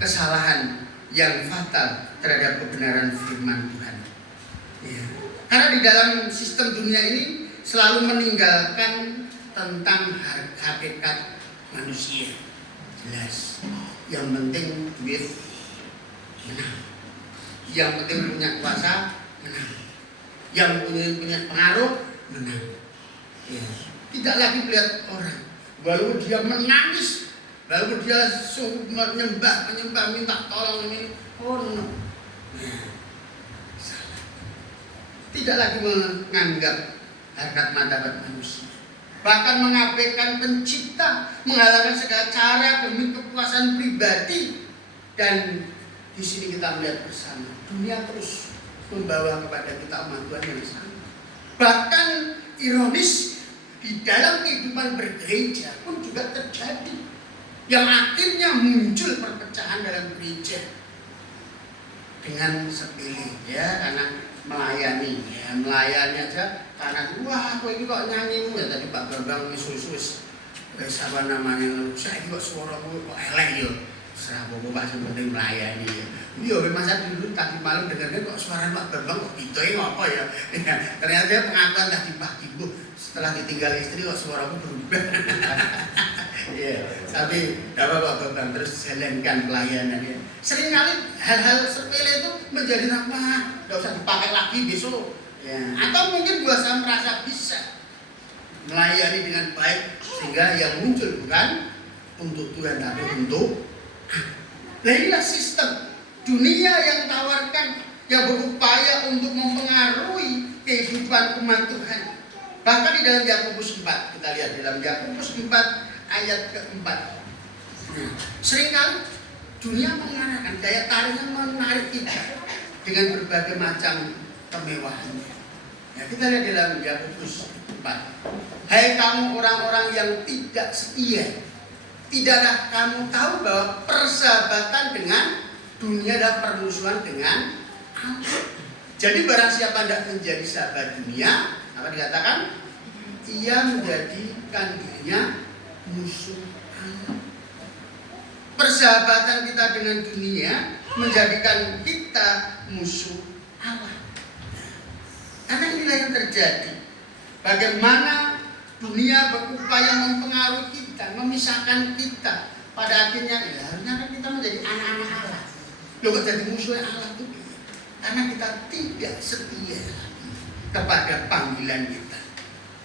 kesalahan yang fatal terhadap kebenaran firman Tuhan. Ya. Karena di dalam sistem dunia ini selalu meninggalkan tentang hakikat manusia. Jelas. Yang penting duit menang, yang penting punya kuasa menang, yang punya pengaruh menang. Ya. Tidak lagi melihat orang, walaupun dia menangis, walaupun dia menyembah minta tolong ini, oh no. Ya. Salah. Tidak lagi menganggap harkat martabat manusia, bahkan mengabaikan pencipta, menghalalkan segala cara demi kepuasan pribadi. Dan di sini kita melihat bersama, dunia terus membawa kepada kita umat Tuhan yang sama. Bahkan ironis, di dalam kehidupan bergereja pun juga terjadi, yang akhirnya muncul perpecahan dalam gereja dengan sepele, ya, karena melayani, ya, melayani aja karena wah kok ini kok nyanyi ya tadi Pak Bambang wis apa namanya, saya ini kok suaramu kok elek yo, serah bapak yang penting melayani ya. Iya masa dulu tadi malam dengarnya kok suara Pak Bambang kok gitu ya apa ya. Ternyata dia pengakuan tadi pagi bu, setelah ditinggal istri kok suaramu berubah. Iya, tapi dapat Pak Bambang terus jalankan pelayanannya. Seringkali hal-hal sepele itu menjadi apa? Tidak usah dipakai lagi besok. Ya. Atau mungkin saya merasa bisa melayani dengan baik sehingga yang muncul bukan untuk Tuhan tapi untuk. Nah inilah sistem dunia yang tawarkan, yang berupaya untuk mempengaruhi kehidupan umat Tuhan. Bahkan di dalam Yakobus 4, kita lihat dalam Yakobus 4 ayat keempat. Seringkali dunia mengarahkan, daya tariknya menarik kita dengan berbagai macam kemewahannya. Ya, kita lihat dalam Yakobus 4. Hai kamu orang-orang yang tidak setia, tidakkah kamu tahu bahwa persahabatan dengan dunia adalah permusuhan dengan Allah? Jadi barang siapa tidak menjadi sahabat dunia, apa dikatakan? Ia menjadikan dirinya musuh Allah. Persahabatan kita dengan dunia menjadikan kita musuh Allah. Karena inilah yang terjadi. Bagaimana dunia berupaya mempengaruhi kita, memisahkan kita. Pada akhirnya ya harusnya kan kita menjadi anak-anak Allah. Loh kok jadi musuhnya Allah itu? Karena kita tidak setia kepada panggilan kita.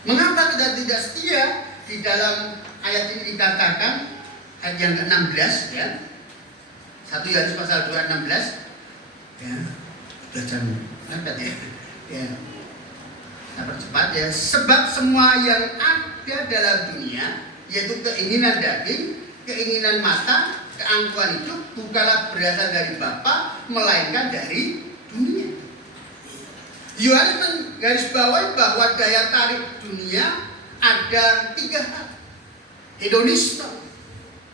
Mengapa kita tidak setia? Di dalam ayat ini dikatakan ayat yang ke-16 ya. 1 Yohanes pasal 2 ayat 16. Ya. Sudah jam angkat ya. Ya. Nah, percepat ya. Sebab semua yang ada dalam dunia, yaitu keinginan daging, keinginan mata, keangkuhan hidup, bukanlah berasal dari Bapa, melainkan dari dunia. Yohanes menggarisbawahi bahwa daya tarik dunia ada 3 hal. Hedonisme,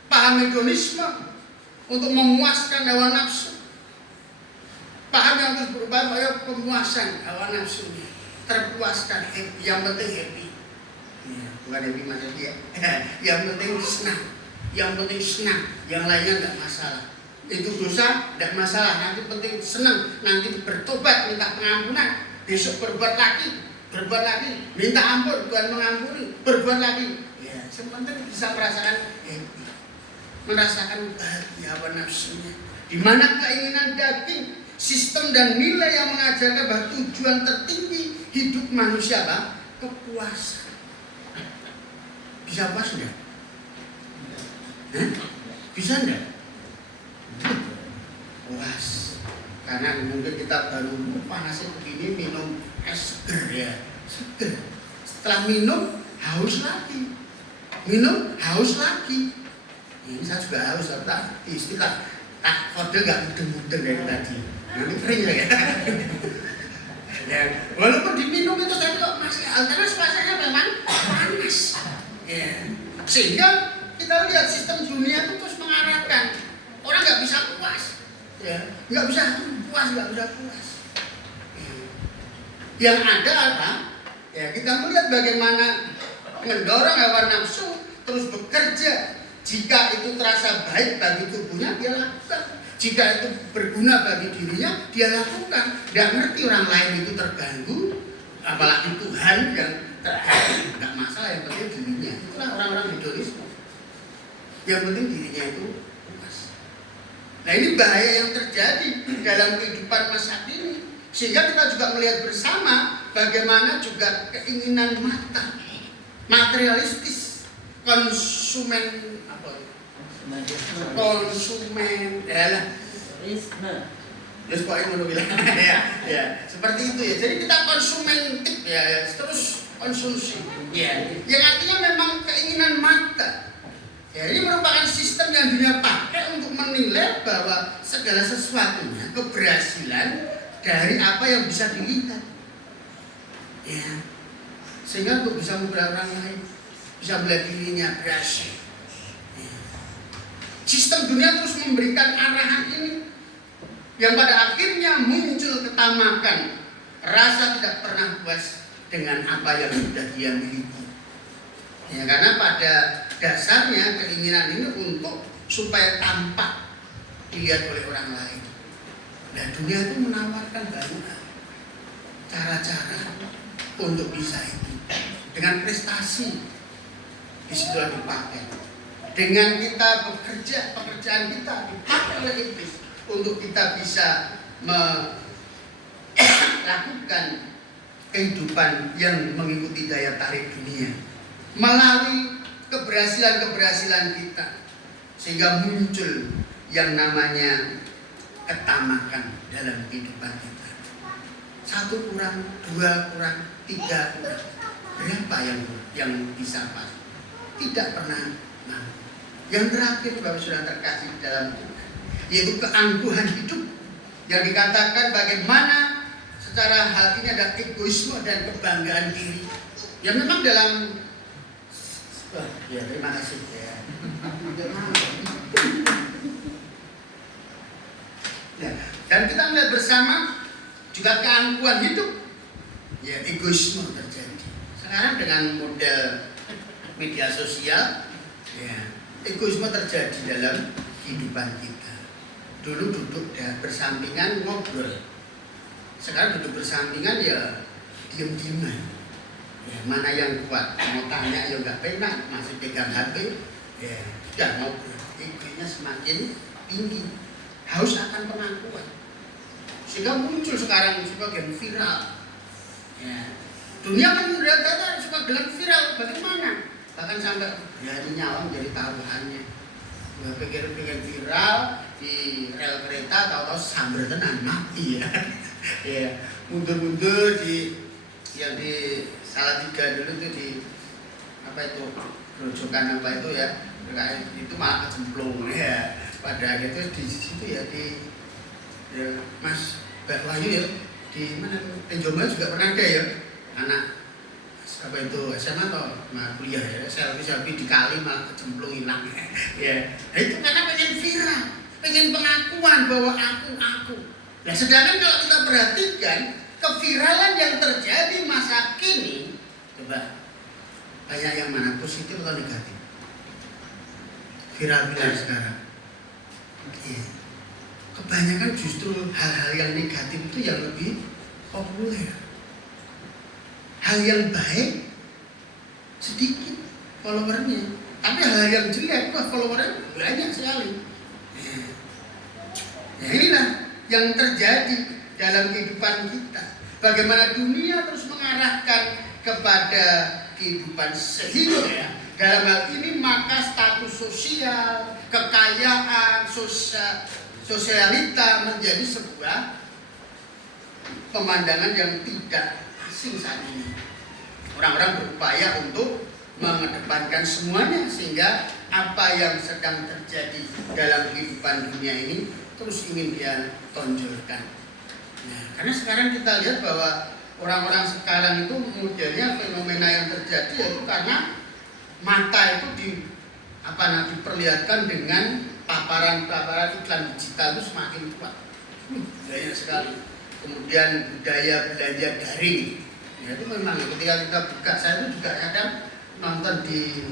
paham hedonisme untuk memuaskan hawa nafsu. Paham yang terus berubah pemuasan hawa nafsunya, terpuaskan, happy, yang penting happy. Ya, bukan happy maksudnya. Yang penting senang, yang penting senang, yang lainnya enggak masalah. itu dosa, tidak masalah. Nanti penting senang, nanti bertobat, minta pengampunan, besok berbuat lagi, minta ampun, Tuhan mengampuni, berbuat lagi. Ya, sementara bisa merasakan bahagia hawa nafsunya. Di mana keinginan daging, sistem dan nilai yang mengajarkan bahwa tujuan tertinggi hidup manusia apa? Kepuasan. Bisa puas enggak? Bisa enggak? Puas. Karena mungkin kita baru panasnya begini minum es seger ya, seger. Setelah minum haus lagi, Ini saya juga haus, tapi istilah tak kode nggak mudeng-mudeng dari tadi. Nanti kering ya. Ya, walaupun diminum itu tapi kok masih karena suasananya memang panas. Ya. Sehingga kita lihat sistem dunia itu terus mengarahkan orang nggak bisa puas. Ya, nggak bisa puas. Yang ada apa? Ya, kita melihat bagaimana mendorong hawa nafsu terus bekerja. Jika itu terasa baik bagi tubuhnya, dia lakukan. Jika itu berguna bagi dirinya, dia lakukan. Tidak ngerti orang lain itu terganggu, apalagi Tuhan yang terganggu. Tidak masalah, yang penting dirinya. Itulah orang-orang hedonisme. Yang penting dirinya itu puas. Nah, ini bahaya yang terjadi dalam kehidupan masa kini. Sehingga kita juga melihat bersama bagaimana juga keinginan mata, materialistis, konsumen ya seperti itu ya. Jadi kita konsumentif ya, terus konsumsi ya, yang artinya memang keinginan mata ya. Ini merupakan sistem yang dunia pakai untuk menilai bahwa segala sesuatunya keberhasilan dari apa yang bisa dilihat ya, sehingga untuk bisa melihat orang lain, bisa melihat dirinya berhasil. Sistem dunia terus memberikan arahan ini yang pada akhirnya muncul ketamakan, rasa tidak pernah puas dengan apa yang sudah dia miliki. Ya, karena pada dasarnya keinginan ini untuk supaya tampak dilihat oleh orang lain. Dan dunia itu menawarkan banyak cara-cara untuk bisa itu. Dengan prestasi di situ dipakai. Dengan kita bekerja, pekerjaan kita dipakai oleh iblis untuk kita bisa melakukan kehidupan yang mengikuti daya tarik dunia melalui keberhasilan kita, sehingga muncul yang namanya ketamakan dalam kehidupan kita. 1 kurang, 2 kurang, 3 kurang, berapa yang bisa pas? Tidak pernah. Nah, yang terakhir Bapak sudah terkasih dalam Tuhan, yaitu keangkuhan hidup yang dikatakan bagaimana secara hal ini ada egoisme dan kebanggaan diri. Ya memang dalam ya terima kasih ya. Ya, dan kita melihat bersama juga keangkuhan hidup. Ya, egoisme terjadi. Sekarang dengan model media sosial, ya, egoisme terjadi dalam kehidupan kita. Dulu duduk bersampingan ngobrol, sekarang duduk bersampingan ya diem-dieman. Ya, mana yang kuat? Mau tanya ya nggak penak, masih pegang HP. Ya, sudah ngobrol. Egonya semakin tinggi, haus akan pengakuan, sehingga muncul sekarang sebagai viral. Ya, dunia kan sudah suka dengan viral. Bagaimana? Bahkan sampai ya nyawa menjadi taruhannya. Gue pikir-pikir viral di rel kereta, tahu-tahu sambar tenan mati ya. Ya, mundur-mundur di yang di Salatiga dulu itu di apa itu grojokan apa itu ya, itu malah kecemplung ya. Pada itu di situ ya di ya, Mas Mbak Wahyu ya di mana Tenjombang juga pernah ada ya anak apa itu SMA atau kuliah ya, selfie di kali malah kecemplung hilang ya. Nah, itu karena pengen viral, pengen pengakuan bahwa aku. Nah, sedangkan kalau kita perhatikan keviralan yang terjadi masa kini, coba banyak yang mana positif atau negatif? Viral sekarang. Ya. kebanyakan justru hal-hal yang negatif itu yang lebih populer. Hal yang baik sedikit followernya, tapi hal yang jelek followernya banyak sekali. Ya inilah yang terjadi dalam kehidupan kita. Bagaimana dunia terus mengarahkan kepada kehidupan sehingga dalam hal ini maka status sosial, kekayaan, sosialita menjadi sebuah pemandangan yang tidak asing saat ini. Orang-orang berupaya untuk mengedepankan semuanya sehingga apa yang sedang terjadi dalam kehidupan dunia ini terus ingin dia tonjolkan. Nah, karena sekarang kita lihat bahwa orang-orang sekarang itu modelnya fenomena yang terjadi yaitu karena mata itu diperlihatkan dengan paparan-paparan iklan digital itu semakin kuat. Banyak sekali. Kemudian budaya belanja daring. Ya, itu memang ketika kita buka, saya itu juga kadang nonton di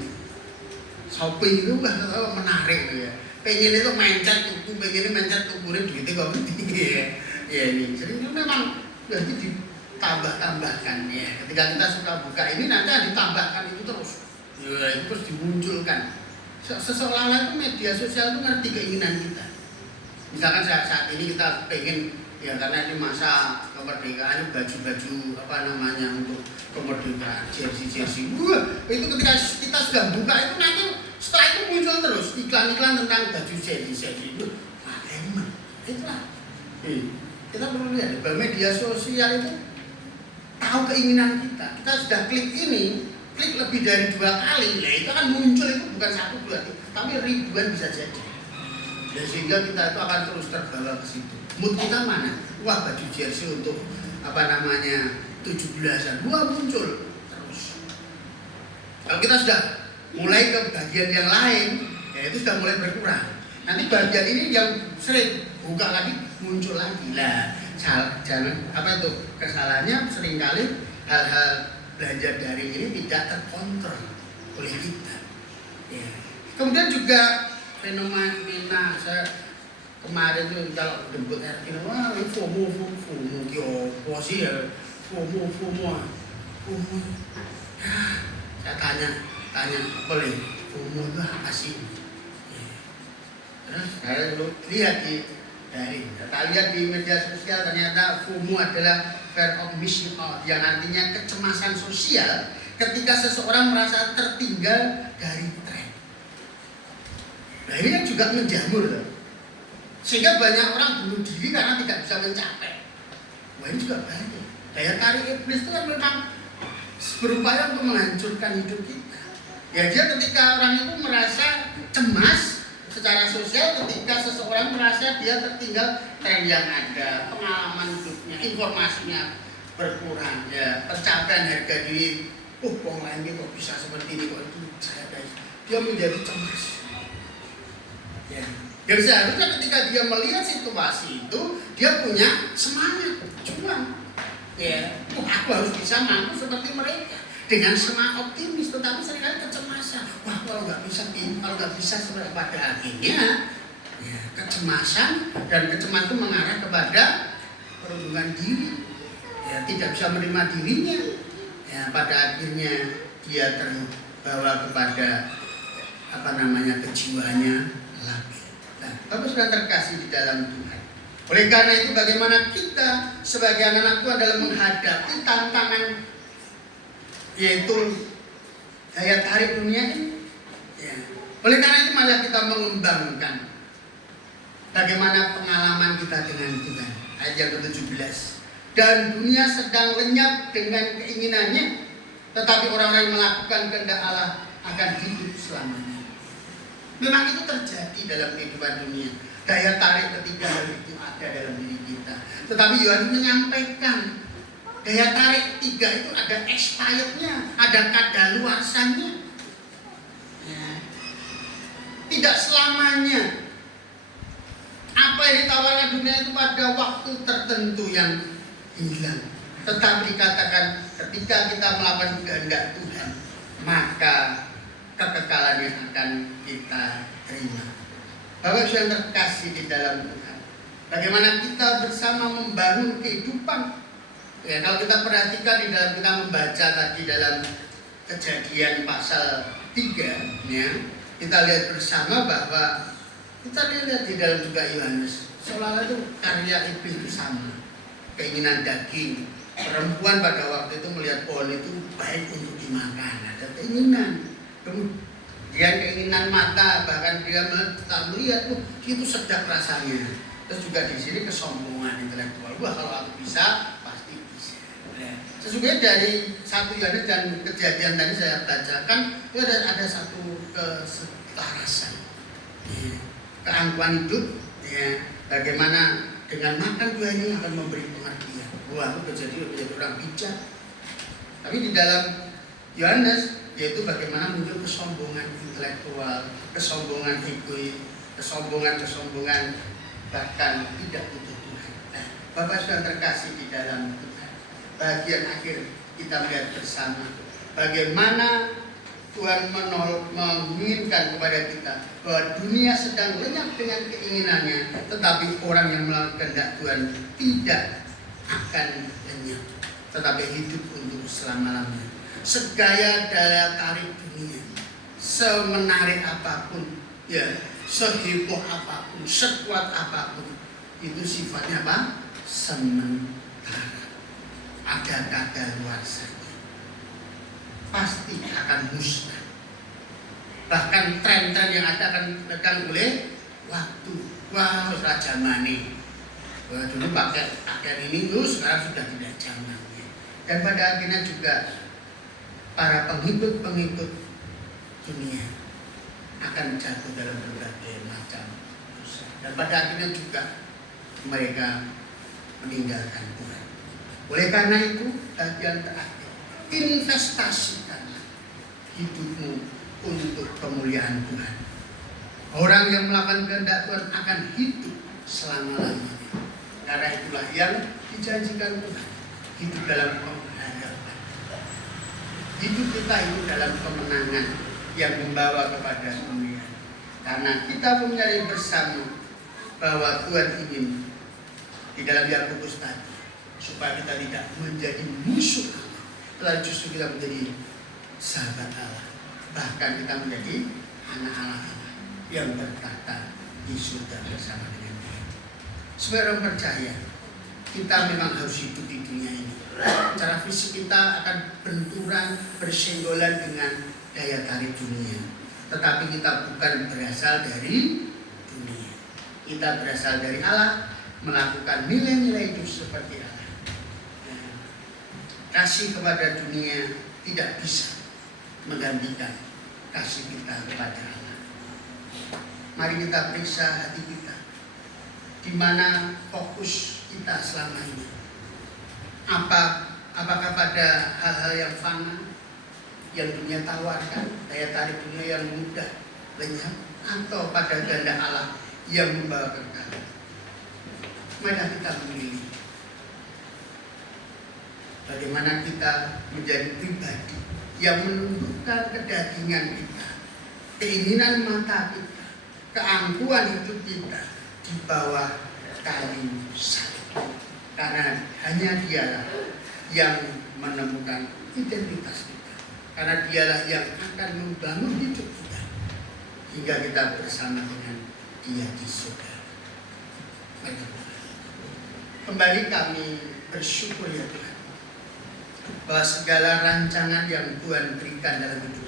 Shopee itu menarik ya. Pengen itu mencet tuku, pengen mencet tukurin duitnya kok penting ya ini. Jadi itu memang berarti ditambah-tambahkan ya. Ketika kita suka buka ini nanti ditambahkan itu terus. Ya, itu terus dimunculkan. Seolah-olah itu media sosial itu ngerti keinginan kita. Misalkan saat ini kita pengen ya karena ini masa kemerdekaan baju-baju untuk kemerdekaan jersey. Wah, itu ketika kita sudah buka itu nanti setelah itu muncul terus iklan-iklan tentang baju jersey itu. Wah, emang itulah. Kita perlu lihat bahwa media sosial itu tahu keinginan kita. Kita sudah klik ini, klik lebih dari 2 kali, nah itu akan muncul itu bukan 1, 2, tapi ribuan bisa jadi. Dan sehingga kita itu akan terus terbawa ke situ. Mood kita mana? Wah, baju jersey untuk 17-an. Wah, muncul terus. Kalau kita sudah mulai ke bagian yang lain, ya itu sudah mulai berkurang. Nanti bagian ini yang sering buka lagi, muncul lagi. Lah, jangan kesalahannya seringkali hal-hal belanja daring ini tidak terkontrol oleh kita. Ya. Kemudian juga fenomena saya kemarin tuh kalau jemput RT, wah ini FOMO apa sih ya? FOMO. Saya tanya boleh FOMO itu apa sih? Ya. Terus saya lihat kita lihat di media sosial ternyata FOMO adalah fear of missing out, yang artinya kecemasan sosial ketika seseorang merasa tertinggal dari tren. Nah ini kan juga menjamur loh. Sehingga banyak orang bunuh diri karena tidak bisa mencapai. Wah ini juga banyak. Daya tarik iblis itu kan memang berupaya untuk menghancurkan hidup kita. Ya dia ketika orang itu merasa cemas secara sosial ketika seseorang merasa dia tertinggal tren yang ada, pengalaman hidupnya, informasinya berkurang, ya pencapaian harga diri, orang lain ini kok bisa seperti ini, kok itu saya guys, dia menjadi cemas. Ya. Dan seharusnya ketika dia melihat situasi itu, dia punya semangat, juang. Ya, aku harus bisa mampu seperti mereka dengan semangat optimis, tetapi seringkali kecemasan. Wah, kalau nggak bisa seperti pada akhirnya, ya, kecemasan dan kecemasan itu mengarah kepada perundungan diri. Ya, tidak bisa menerima dirinya. Ya, pada akhirnya dia terbawa kepada kejiwaannya labil. Nah, Bapak sudah terkasih di dalam Tuhan. Oleh karena itu bagaimana kita sebagai anak-anak Tuhan dalam menghadapi tantangan yaitu daya tarik dunia ini. Ya. Oleh karena itu malah kita mengembangkan bagaimana pengalaman kita dengan Tuhan. Ayat yang ke-17. Dan dunia sedang lenyap dengan keinginannya, tetapi orang-orang yang melakukan kehendak Allah akan hidup selamanya. Memang itu terjadi dalam kehidupan dunia. Daya tarik ketiga hal itu ada dalam diri kita. Tetapi Yohanes menyampaikan daya tarik tiga itu ada expirednya, ada kadaluarsanya. Ya. Tidak selamanya apa yang ditawarkan dunia itu pada waktu tertentu yang hilang. Tetapi dikatakan ketika kita melakukan kehendak Tuhan, maka kekekalannya akan kita terima. Bapak yang terkasih di dalam Tuhan, Bagaimana kita bersama membangun kehidupan. Ya, kalau kita perhatikan di dalam kita membaca tadi dalam Kejadian pasal 3, ya, kita lihat bersama bahwa kita lihat di dalam juga Yohanes, seolah-olah itu karya iblis itu sama, keinginan daging. Perempuan pada waktu itu melihat pohon itu baik untuk dimakan, ada keinginan. Kemudian keinginan mata, bahkan dia melihat, itu sedap rasanya. Terus juga di sini kesombongan intelektual. Wah, kalau aku bisa, pasti bisa. Sesungguhnya dari 1 Yohanes dan Kejadian tadi saya bacakan, itu ada satu keselarasan, keangkuhan hidup, ya, bagaimana dengan makan buah ini akan memberi pengertian. Wah, aku menjadi orang bijak. Tapi di dalam Yohanes, yaitu bagaimana muncul kesombongan intelektual, kesombongan egois, kesombongan bahkan tidak butuh Tuhan. Nah, Bapak sudah terkasih di dalam Tuhan. Bagian akhir kita melihat bersama bagaimana Tuhan menginginkan kepada kita bahwa dunia sedang lenyap dengan keinginannya, tetapi orang yang melakukan kehendak Tuhan tidak akan lenyap, tetapi hidup untuk selama-lamanya. Segaya daya tarik dunia, semenarik apapun, ya, seheboh apapun, sekuat apapun, itu sifatnya apa? Sementara. Ada kadaluarsanya, pasti akan musnah. Bahkan tren-tren yang ada akan lekang oleh waktu. Wah, raja mani. Wah, dulu pakai pakaian ini, sekarang sudah tidak zamannya. Dan pada akhirnya juga para pengikut dunia akan jatuh dalam berbagai macam dosa. Dan pada akhirnya juga mereka meninggalkan Tuhan. Oleh karena itu, bagian terakhir, investasikanlah hidupmu untuk kemuliaan Tuhan. Orang yang melakukan kehendak Tuhan akan hidup selama-lamanya. Karena itulah yang dijanjikan Tuhan, hidup dalam pengharapan. Hidup kita itu dalam kemenangan yang membawa kepada kemuliaan. Karena kita menyadari bersama bahwa Tuhan ingin di dalam Yakobus tadi supaya kita tidak menjadi musuh Allah, tetapi justru kita menjadi sahabat Allah. Bahkan kita menjadi anak Allah yang bertata di surga bersama dengan Dia. Sebagai orang percaya, kita memang harus hidup di dunia ini. Secara fisik kita akan benturan, bersenggolan dengan daya tarik dunia. Tetapi kita bukan berasal dari dunia. Kita berasal dari Allah, melakukan nilai-nilai hidup seperti Allah. Kasih kepada dunia tidak bisa menggantikan kasih kita kepada Allah. Mari kita periksa hati kita, di mana fokus kita selama ini. Apakah pada hal-hal yang fana yang dunia tawarkan, daya tarik dunia yang mudah lenyap, atau pada kehendak Allah yang membawa kekal? Mari kita memilih bagaimana kita menjadi pribadi yang menundukkan kedagingan kita, keinginan mata kita, keangkuhan hidup kita di bawah kayu salib. Karena hanya Dialah yang menemukan identitas kita. Karena Dialah yang akan membangun hidup kita hingga kita bersama dengan Dia di surga. Kembali kami bersyukur ya Tuhan, bahwa segala rancangan yang Tuhan berikan dalam hidup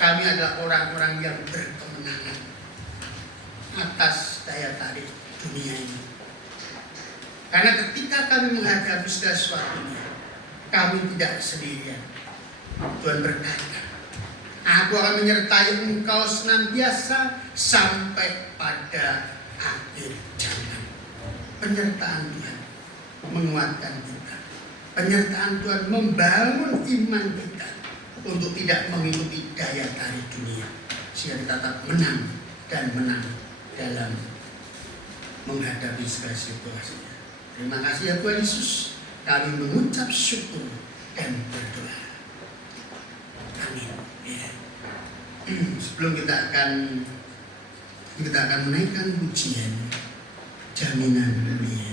kami adalah orang-orang yang berkemenangan atas daya tarik dunia ini. Karena ketika kami menghadapi segala sesuatunya, kami tidak sendirian. Tuhan berkata, aku akan menyertai engkau senantiasa sampai pada akhir zaman. Penyertaan Tuhan menguatkan kita. Penyertaan Tuhan membangun iman kita untuk tidak mengikuti daya tarik dunia, sehingga kita tetap menang dan menang dalam menghadapi segala situasi. Terima kasih ya Tuhan Yesus. Kami mengucap syukur dan berdoa. Amin. Ya. Sebelum kita akan menaikkan pujian, jaminan dunia.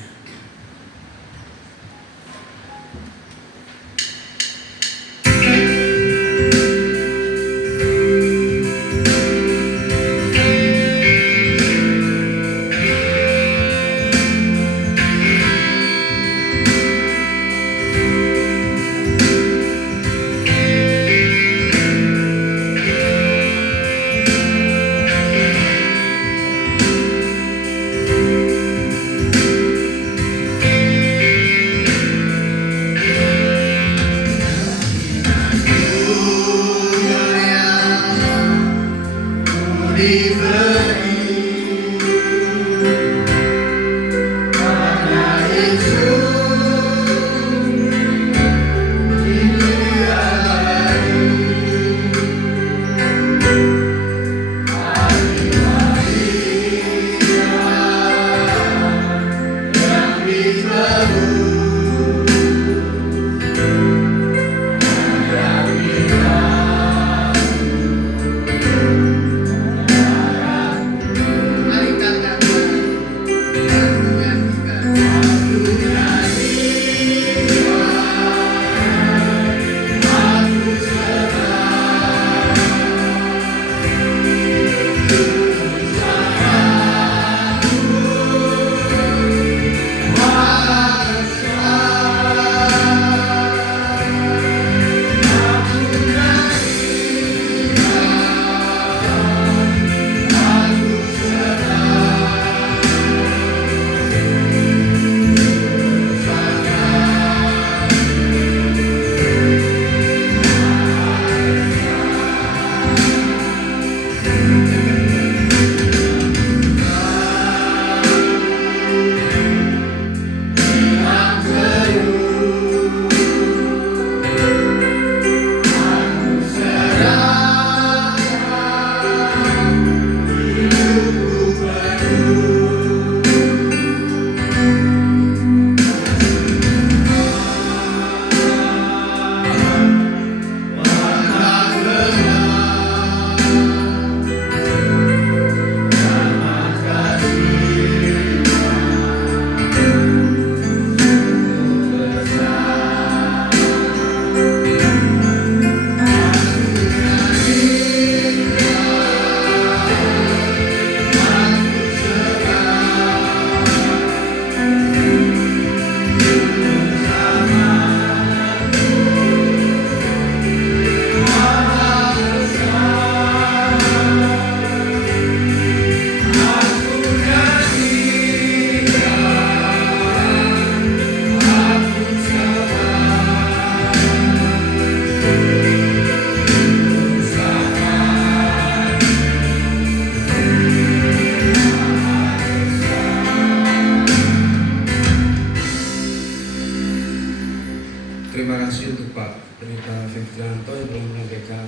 Terima kasih untuk Pak Pendeta Fikrianto yang telah menyampaikan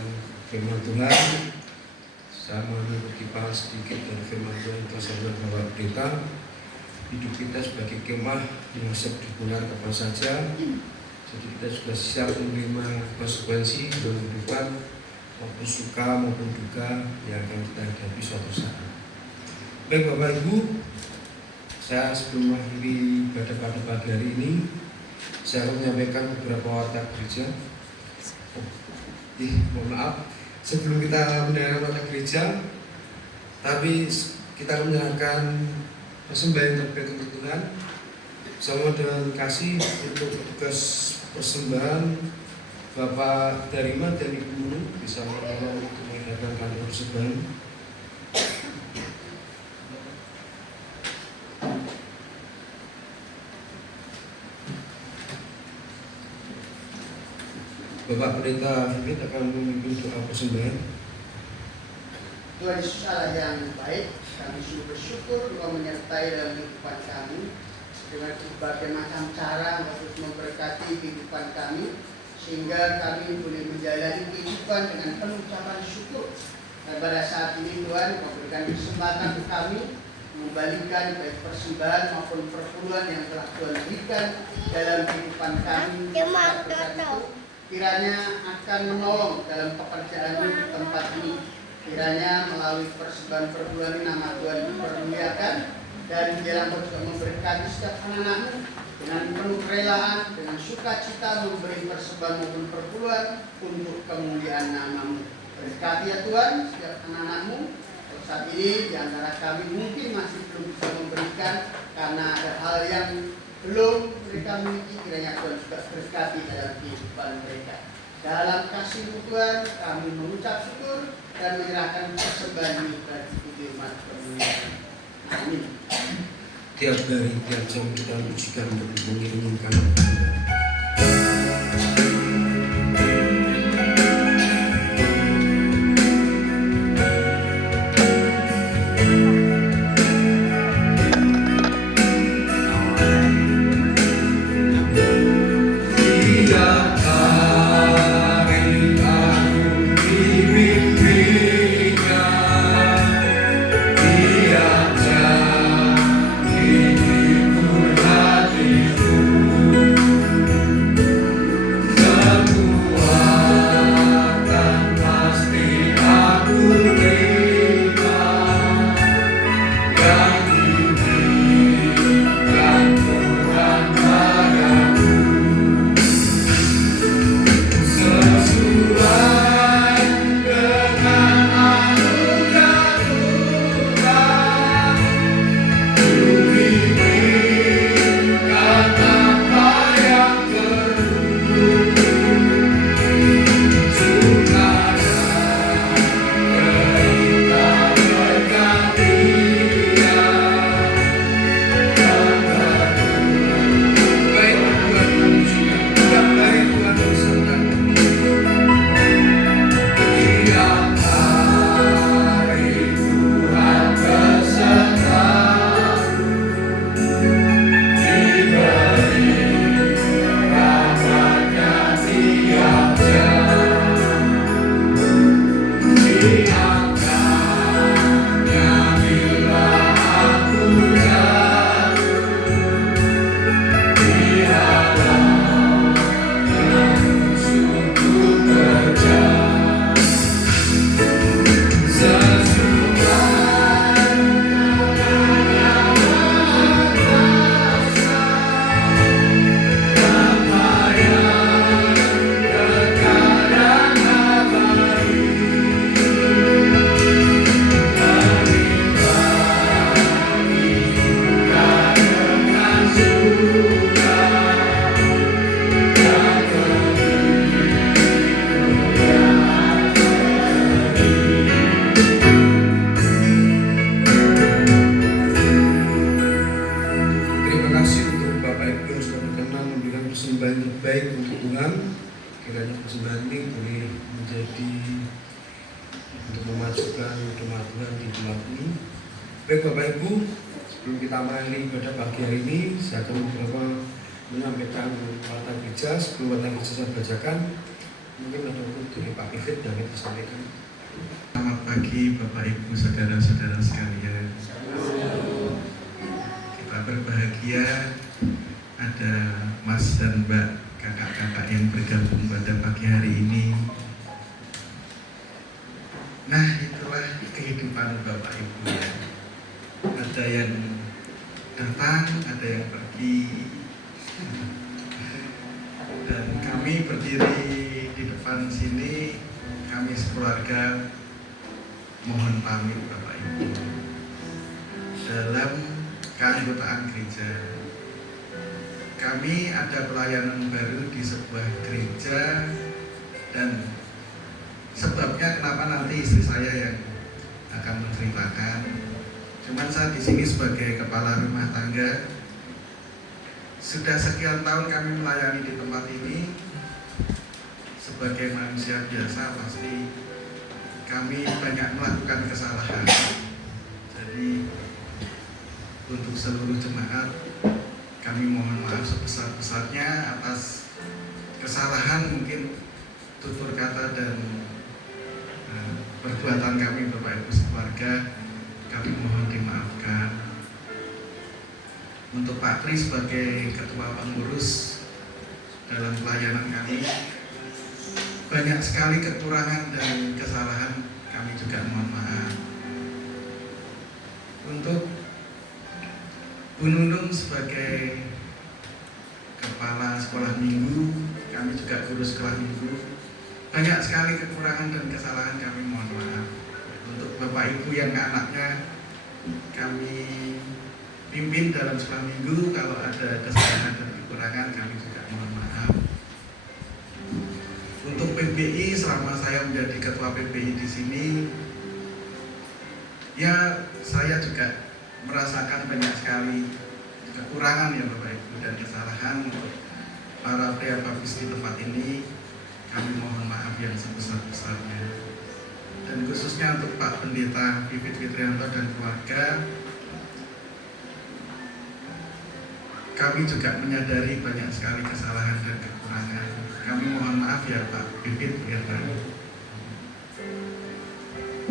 firman Tuhan. Saya mau mengikuti sedikit dari firman Tuhan yang telah saya bawa Pendeta. Hidup kita sebagai kemah yang siap digunakan kapan saja. Jadi kita sudah siap menerima konsekuensi dalam kehidupan, maupun suka maupun duka yang akan kita hadapi suatu saat. Baik Bapak Ibu, saya sebelum mengakhiri ibadah pada pagi hari ini, saya akan menyampaikan beberapa watak gereja. Mohon maaf, sebelum kita mendengarkan watak gereja, tapi kita akan menyerahkan persembahan terkait untuk Tuhan. Sama dengan kasih untuk tugas persembahan Bapak Darima dan Ibu Nunu bisa menolong untuk menghidupkan kantor persembahan. Bapak Pendeta Fikri akan memimpin doa persembahan. Tuhan Yesus Allah yang baik, kami sungguh bersyukur Engkau menyertai dalam kehidupan kami dengan berbagai macam cara untuk memberkati kehidupan kami, sehingga kami boleh menjalani kehidupan dengan penuh ucapan syukur. Dan pada saat ini Tuhan, Engkau berikan kesempatan untuk kami mengembalikan baik persembahan maupun perpuluhan yang telah Tuhan berikan dalam kehidupan kami. Kiranya akan menolong dalam pekerjaan di tempat ini. Kiranya melalui persembahan perpuluhan ini nama Tuhan dipermuliakan, dan biarlah Engkau juga memberkati setiap anak-anakmu dengan penuh kerelaan, dengan sukacita memberi persembahan maupun perpuluhan untuk kemuliaan nama-Mu. Berkati ya Tuhan setiap anak-anak-Mu. Kalau saat ini di antara kami mungkin masih belum bisa memberikan karena ada hal yang belum mereka miliki, kiranya Tuhan juga berkati dalam kehidupan mereka. Dalam kasih-Mu Tuhan, kami mengucap syukur dan menyerahkan persembahan ini bagi firman kemuliaan. Amin. Tiap hari, tiap jam kita pujikan dan mengiringkan. Baik Bapak Ibu, sebelum kita mengakhiri ibadah pagi hari ini, saya akan menyampaikan warta gereja. Sebelum warta gereja saya bacakan, mungkin ada dari Pak Pivit dan kita sampaikan. Selamat pagi Bapak Ibu, saudara-saudara sekalian. Kita berbahagia ada Mas dan Mbak, kakak-kakak yang bergabung pada pagi hari ini. Nah, itulah kehidupan Bapak Ibu ya. Ada yang datang, ada yang pergi. Dan kami berdiri di depan sini, kami sekeluarga mohon pamit Bapak Ibu dalam keanggotaan gereja. Kami ada pelayanan baru di sebuah gereja dan sebabnya kenapa nanti istri saya yang akan menceritakan. Cuman saya di sini sebagai kepala rumah tangga. Sudah sekian tahun kami melayani di tempat ini. Sebagai manusia biasa pasti kami banyak melakukan kesalahan. Jadi untuk seluruh jemaat kami mohon maaf sebesar-besarnya atas kesalahan mungkin tutur kata dan perbuatan kami Bapak Ibu sekeluarga. Kami mohon dimaafkan. Untuk Pak Tri sebagai ketua pengurus dalam pelayanan kami, banyak sekali kekurangan dan kesalahan, kami juga mohon maaf. Untuk Bu Nunung sebagai kepala sekolah minggu, kami juga guru sekolah minggu. Banyak sekali kekurangan dan kesalahan, kami mohon maaf. Untuk Bapak Ibu yang anaknya kami pimpin dalam sekolah minggu, kalau ada kesalahan dan kekurangan kami juga mohon maaf. Untuk PBI, selama saya menjadi ketua PBI di sini, ya saya juga merasakan banyak sekali kekurangan ya Bapak Ibu dan kesalahan. Untuk para pria baptis di tempat ini, kami mohon maaf yang sebesar-besarnya. Dan khususnya untuk Pak Pendeta Pipit Fitrianto dan keluarga, kami juga menyadari banyak sekali kesalahan dan kekurangan. Kami mohon maaf ya Pak Pipit Fitrianto.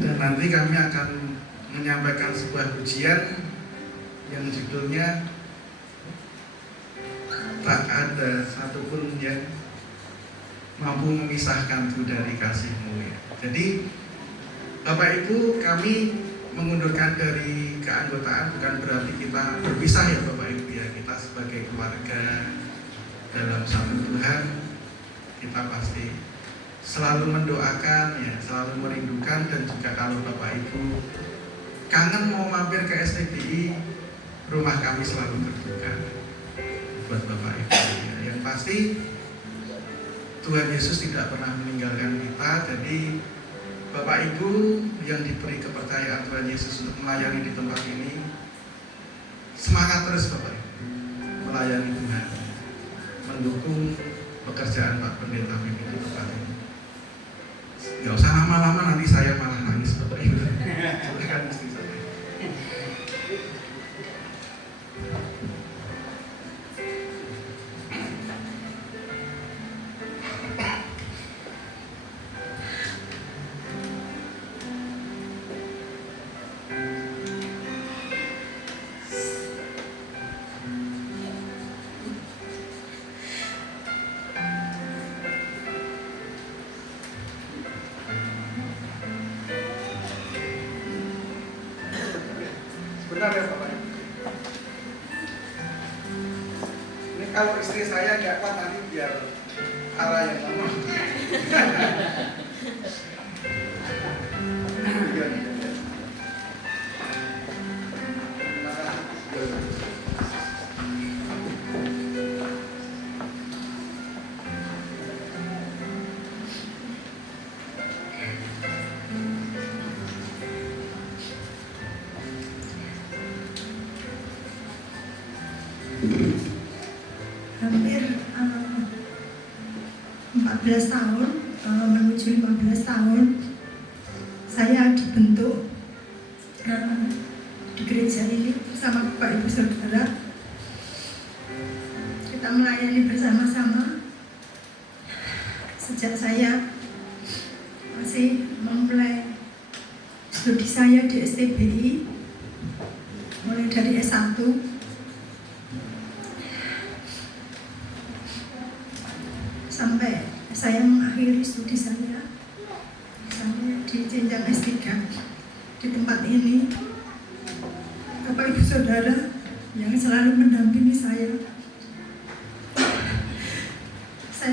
Dan nanti kami akan menyampaikan sebuah ujian yang judulnya tak ada satupun yang mampu memisahkanku dari kasih-Mu ya. Jadi Bapak Ibu, kami mengundurkan dari keanggotaan bukan berarti kita berpisah ya Bapak Ibu ya. Kita sebagai keluarga dalam satu Tuhan, kita pasti selalu mendoakan ya, selalu merindukan. Dan juga kalau Bapak Ibu kangen mau mampir ke STBI, rumah kami selalu terbuka buat Bapak Ibu ya. Yang pasti Tuhan Yesus tidak pernah meninggalkan kita. Jadi Bapak Ibu yang diberi kepercayaan Tuhan Yesus untuk melayani di tempat ini, semangat terus Bapak Ibu melayani Tuhan, mendukung pekerjaan Pak Pendeta Pipit di tempat ini. Gak usah lama-lama, nanti saya malah nangis Bapak Ibu. Silakan mesti saya. Sebentar ya Bapak. Ini kalau istri saya nggak kuat nanti biar arah yang ngomong. Hampir 14 tahun menuju 15 tahun saya dibentuk di gereja ini bersama Bapak Ibu Saudara. Kita melayani bersama-sama sejak saya masih memulai studi saya di STBI, mulai dari S1 sampai saya mengakhiri studi saya sampai di jenjang S3 di tempat ini. Bapak Ibu Saudara yang selalu mendampingi saya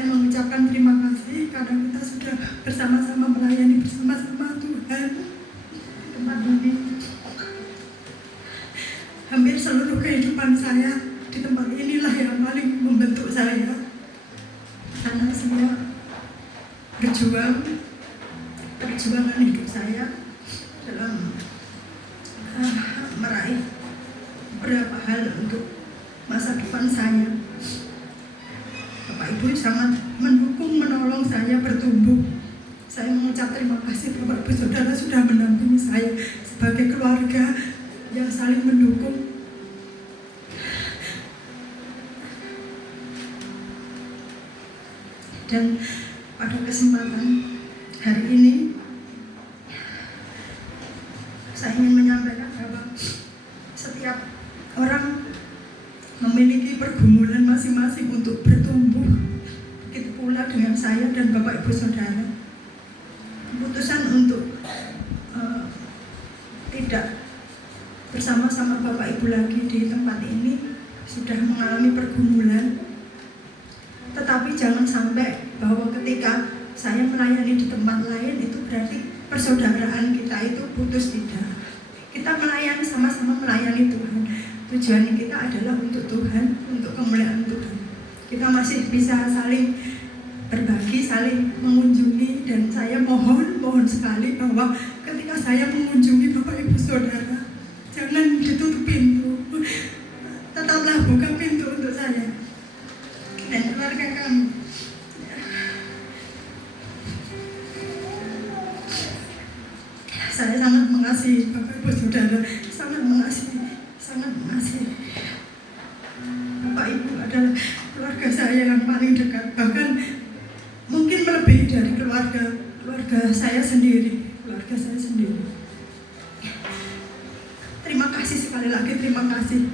mengucapkan terima kasih karena kita sudah bersama-sama melayani bersama-sama Tuhan di tempat ini. Hampir seluruh kehidupan saya di tempat inilah yang paling membentuk saya. Karena saya perjuangan hidup saya dalam meraih beberapa hal untuk masa depan saya. Bapak Ibu sangat mendukung, menolong saya bertumbuh. Saya mengucap terima kasih Bapak Ibu Saudara sudah mendampingi saya sebagai keluarga yang saling mendukung. Dan pada kesempatan hari ini saya ingin menyampaikan bahwa setiap orang memiliki pergumulan masing-masing untuk bertumbuh. Begitu pula dengan saya dan Bapak Ibu Saudara. Keputusan untuk tidak bersama-sama Bapak Ibu lagi di tempat ini sudah mengalami pergumulan. Tetapi jangan sampai bahwa ketika saya melayani di tempat lain itu berarti persaudaraan kita itu putus, tidak. Kita melayani, sama-sama melayani Tuhan. Tujuan kita adalah untuk Tuhan, untuk kemuliaan Tuhan. Kita masih bisa saling berbagi, saling mengunjungi, dan saya mohon sekali bahwa ketika saya mengunjungi Bapak Ibu Saudara, jangan ditutup pintu, tetaplah buka pintu untuk saya dan keluarga kami. Saya sangat mengasihi Bapak Ibu Saudara, sangat mengasihi. Bapak Ibu adalah keluarga saya yang paling dekat, bahkan mungkin melebihi dari keluarga saya sendiri. Terima kasih sekali lagi, terima kasih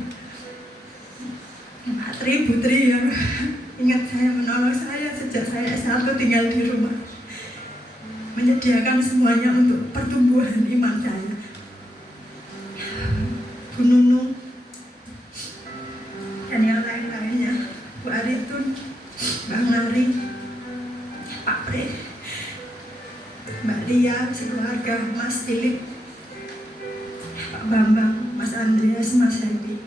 Pak Tri, Bu Tri yang ingat saya, menolong saya sejak saya S1 tinggal di rumah, menyediakan semuanya untuk pertumbuhan iman saya. Bu Nunung dan yang lain-lainnya, Bu Aritun, Bang Nari, Pak Pri, Mbak Lia, sekeluarga, Mas Philip, Pak Bambang, Mas Andreas, Mas Hendi,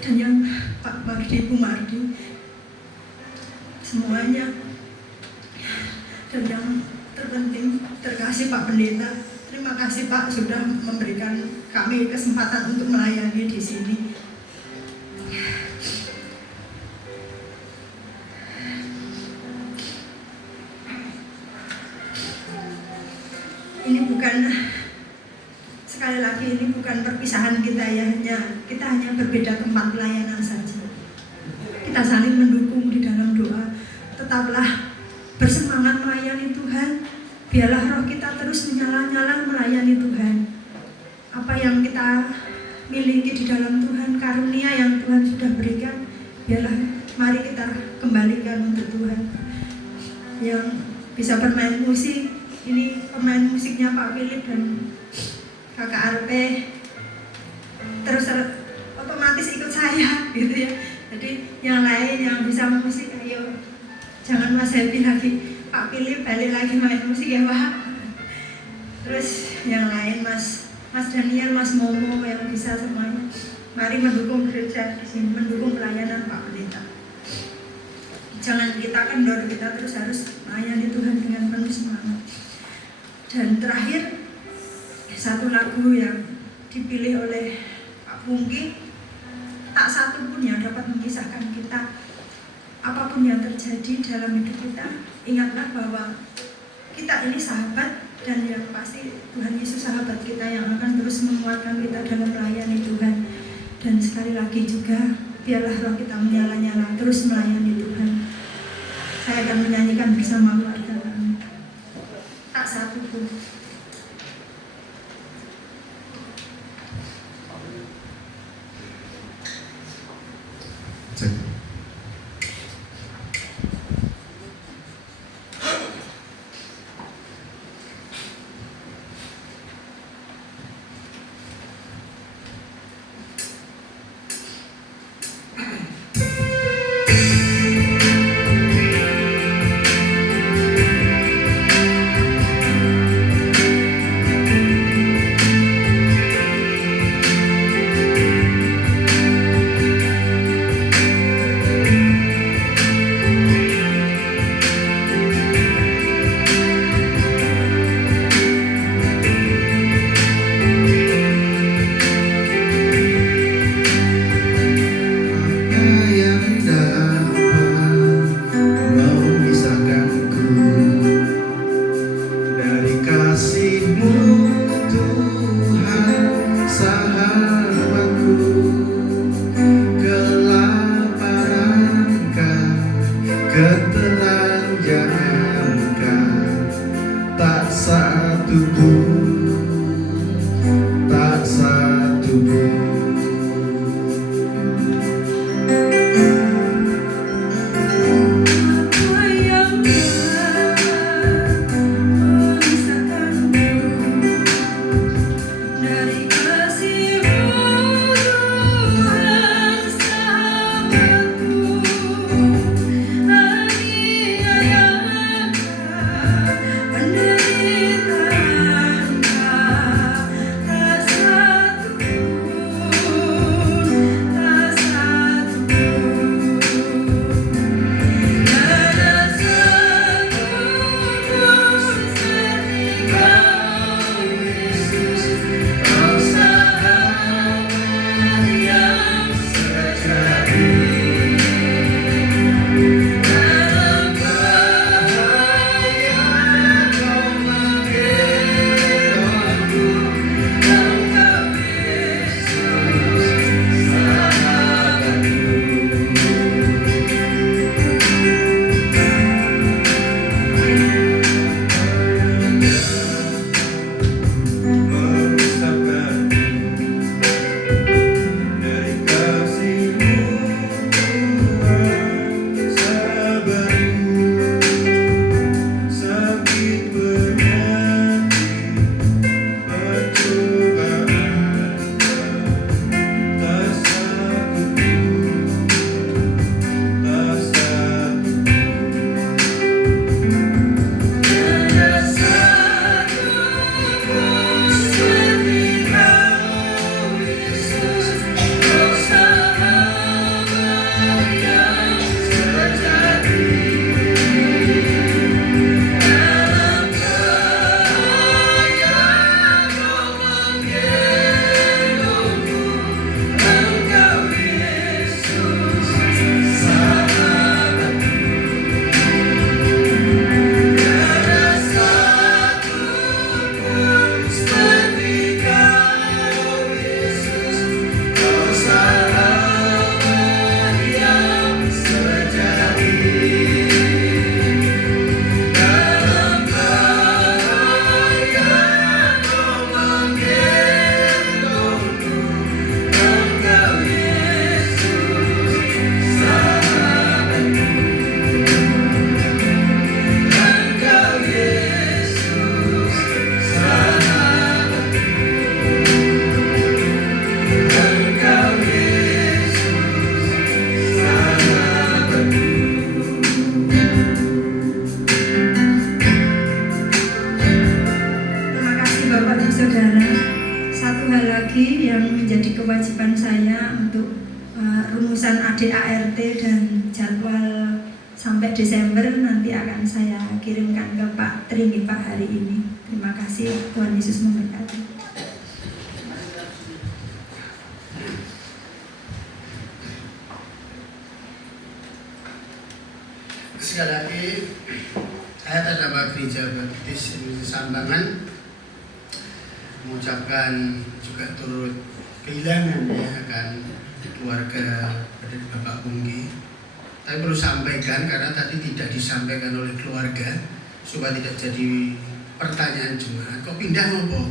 dan yang Pak Mardi, Bu Mardi, semuanya. Dan yang terpenting, terkasih Pak Pendeta, terima kasih Pak sudah memberikan kami kesempatan untuk melayani di sini. Ini bukan, sekali lagi ini bukan perpisahan kita ya, kita hanya berbeda tempat pelayanan saja. Kita saling mendukung di dalam doa. Tetaplah bersemangat melayani Tuhan. Biarlah roh kita terus menyala-nyala melayani Tuhan. Apa yang kita miliki di dalam Tuhan, karunia yang Tuhan sudah berikan, biarlah mari kita kembalikan untuk Tuhan. Yang bisa bermain musik, ini pemain musiknya Pak Philip dan Kakak Arpe, terus otomatis ikut saya gitu ya. Jadi yang lain yang bisa musik, ayo, jangan Mas Happy lagi, Pak Philip balik lagi main musik ya Pak. Terus yang lain Mas Daniel, Mas Momo yang bisa semuanya, mari mendukung gereja di sini, mendukung pelayanan Pak Pendeta. Jangan kita kendor, kita terus harus melayani Tuhan dengan penuh semangat. Dan terakhir, satu lagu yang dipilih oleh Pak Pungki, tak satu pun yang dapat mengisahkan kita. Apapun yang terjadi dalam hidup kita, ingatlah bahwa kita ini sahabat, dan yang pasti Tuhan Yesus sahabat kita yang akan terus menguatkan kita dalam melayani Tuhan. Dan sekali lagi juga, biarlah roh kita menyala-nyala terus melayani Tuhan. Saya akan menyanyikan bersama keluarga kami. Tak satu pun. Cek. Dari saudara, satu hal lagi yang menjadi kewajiban saya untuk rumusan ADART dan jadwal sampai Desember nanti akan saya kirimkan ke Pak Tri Pak hari ini. Terima kasih, Tuhan Yesus memberkati. Sekali lagi, saya atas nama Gereja Baptis Indonesia Sambangan mengucapkan juga turut kehilangan akan keluarga dari Bapak Pungki. Tapi perlu sampaikan karena tadi tidak disampaikan oleh keluarga supaya tidak jadi pertanyaan jemaat. Kok pindah ngopo?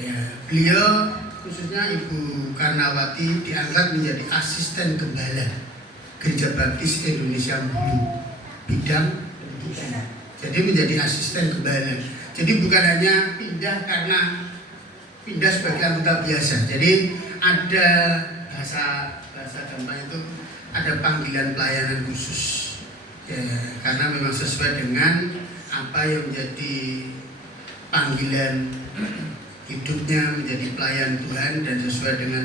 Ya, beliau khususnya Ibu Karnawati diangkat menjadi asisten gembala Gereja Baptis Indonesia Bulu bidang pendidikan. Jadi menjadi asisten gembala. Jadi bukan hanya pindah karena pindah sebagai anggota biasa. Jadi ada bahasa gampang itu ada panggilan pelayanan khusus. Ya, karena memang sesuai dengan apa yang menjadi panggilan hidupnya menjadi pelayan Tuhan dan sesuai dengan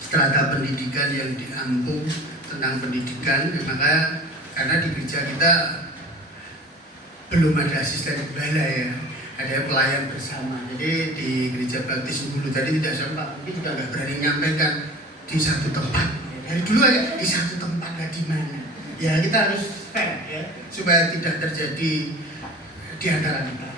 strata pendidikan yang diampung tentang pendidikan. Maka karena di gereja kita belum ada asisten gembala ya, ada pelayan bersama. Jadi di Gereja Baptis Bulu tadi tidak sempat, mungkin juga nggak berani nyampaikan di satu tempat. Dari dulu aja di satu tempat, nggak di mana. Ya kita harus fair ya, supaya tidak terjadi di antara kita.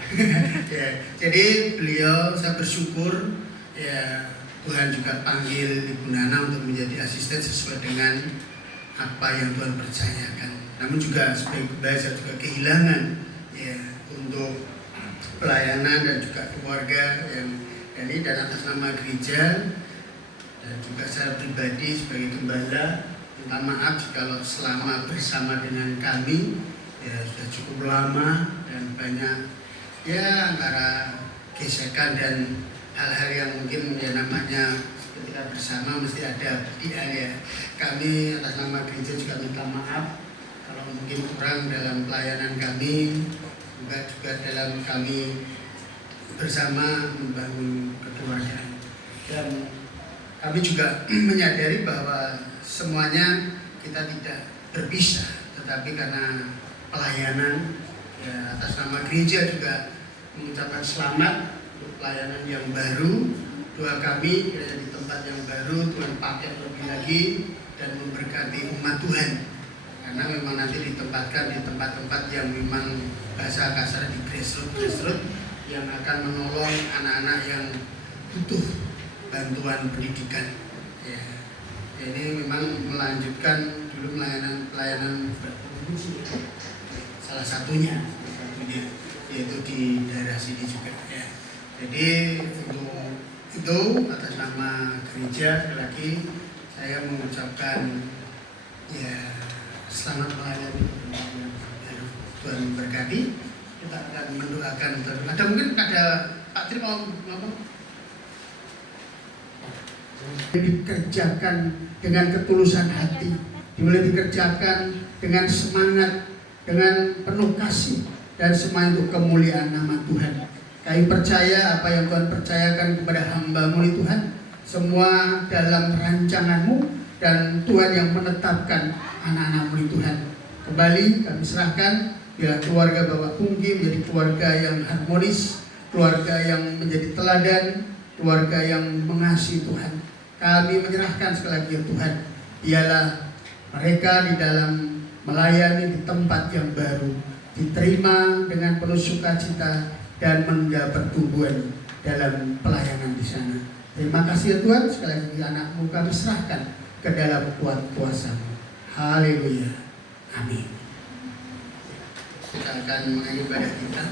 Ya, jadi beliau, saya bersyukur ya Tuhan juga panggil Ibu Nana untuk menjadi asisten sesuai dengan apa yang Tuhan percayakan. Namun juga sebagai gembala saya juga kehilangan ya untuk pelayanan dan juga keluarga yang ini, dan atas nama gereja dan juga saya pribadi sebagai gembala minta maaf kalau selama bersama dengan kami ya sudah cukup lama dan banyak ya antara gesekan dan hal-hal yang mungkin ya namanya ketika bersama mesti ada pertian ya. Kami atas nama gereja juga minta maaf kalau mungkin kurang dalam pelayanan kami, juga dalam kami bersama membangun kekeluargaan. Dan kami juga menyadari bahwa semuanya kita tidak berpisah, tetapi karena pelayanan ya, atas nama gereja juga mengucapkan selamat untuk pelayanan yang baru. Doa kami kiranya di tempat yang baru Tuhan pakai lebih lagi dan memberkati umat Tuhan, karena memang nanti ditempatkan di tempat-tempat yang memang bahasa kasar di grassroots yang akan menolong anak-anak yang butuh bantuan pendidikan ya. Ini memang melanjutkan dulu pelayanan salah satunya yaitu di daerah sini juga ya. Jadi untuk itu atas nama gereja sekali lagi saya mengucapkan ya selamat melayani Tuhan memberkati. Kita akan mendoakan. Ada mungkin ada Pak Tri mau ngomong? Dikerjakan dengan ketulusan hati, dimulai dikerjakan dengan semangat, dengan penuh kasih dan semua untuk kemuliaan nama Tuhan. Kami percaya apa yang Tuhan percayakan kepada hamba-Mu ini Tuhan, semua dalam rancangan-Mu dan Tuhan yang menetapkan anak-anak-Mu ini Tuhan. Kembali kami serahkan biar keluarga Bapak Pungki menjadi keluarga yang harmonis, keluarga yang menjadi teladan, keluarga yang mengasihi Tuhan. Kami menyerahkan sekali lagi ya Tuhan, biarlah mereka di dalam melayani di tempat yang baru diterima dengan penuh sukacita dan mendapat pertumbuhan dalam pelayanan di sana. Terima kasih ya Tuhan, sekali lagi anak-Mu kami serahkan ke dalam kuat kuasa-Mu. Haleluya. Amin. Kita akan mengakhiri ibadah kita.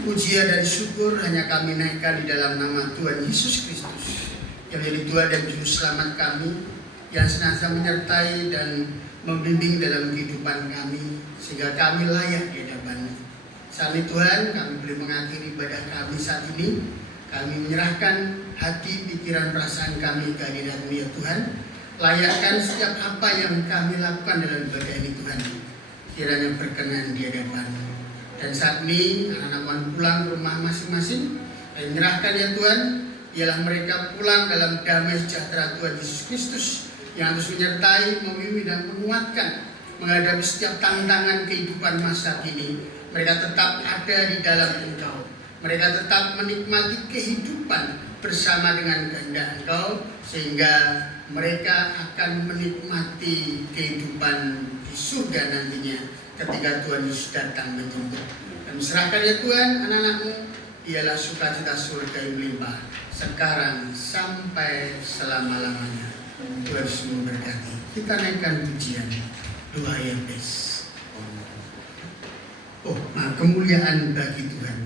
Pujian dan syukur hanya kami naikkan di dalam nama Tuhan Yesus Kristus yang menjadi Tuhan dan Juru Selamat kami, yang senantiasa menyertai dan membimbing dalam kehidupan kami sehingga kami layak di hadapan-Mu. Saat ini Tuhan, kami boleh mengakhiri ibadah kami saat ini. Kami menyerahkan hati, pikiran, perasaan kami ke hadirat-Mu ya Tuhan. Layakkan setiap apa yang kami lakukan dalam ibadah ini Tuhan, kiranya berkenan di hadapan-Mu. Dan saat ini anak-anak mohon pulang ke rumah masing-masing. Dan menyerahkan ya Tuhan, ialah mereka pulang dalam damai sejahtera Tuhan Yesus Kristus yang harus menyertai, membimbing dan menguatkan menghadapi setiap tantangan kehidupan masa kini. Mereka tetap ada di dalam Engkau. Mereka tetap menikmati kehidupan bersama dengan kehendak Engkau, sehingga mereka akan menikmati kehidupan di surga nantinya ketika Tuhan Yesus datang menjemput. Dan serahkan ya Tuhan anak-anak-Mu, ialah sukacita surga yang melimpah sekarang sampai selama-lamanya. Tuhan Yesus memberkati. Kita naikkan pujian doa yang best. Oh, kemuliaan bagi Tuhan.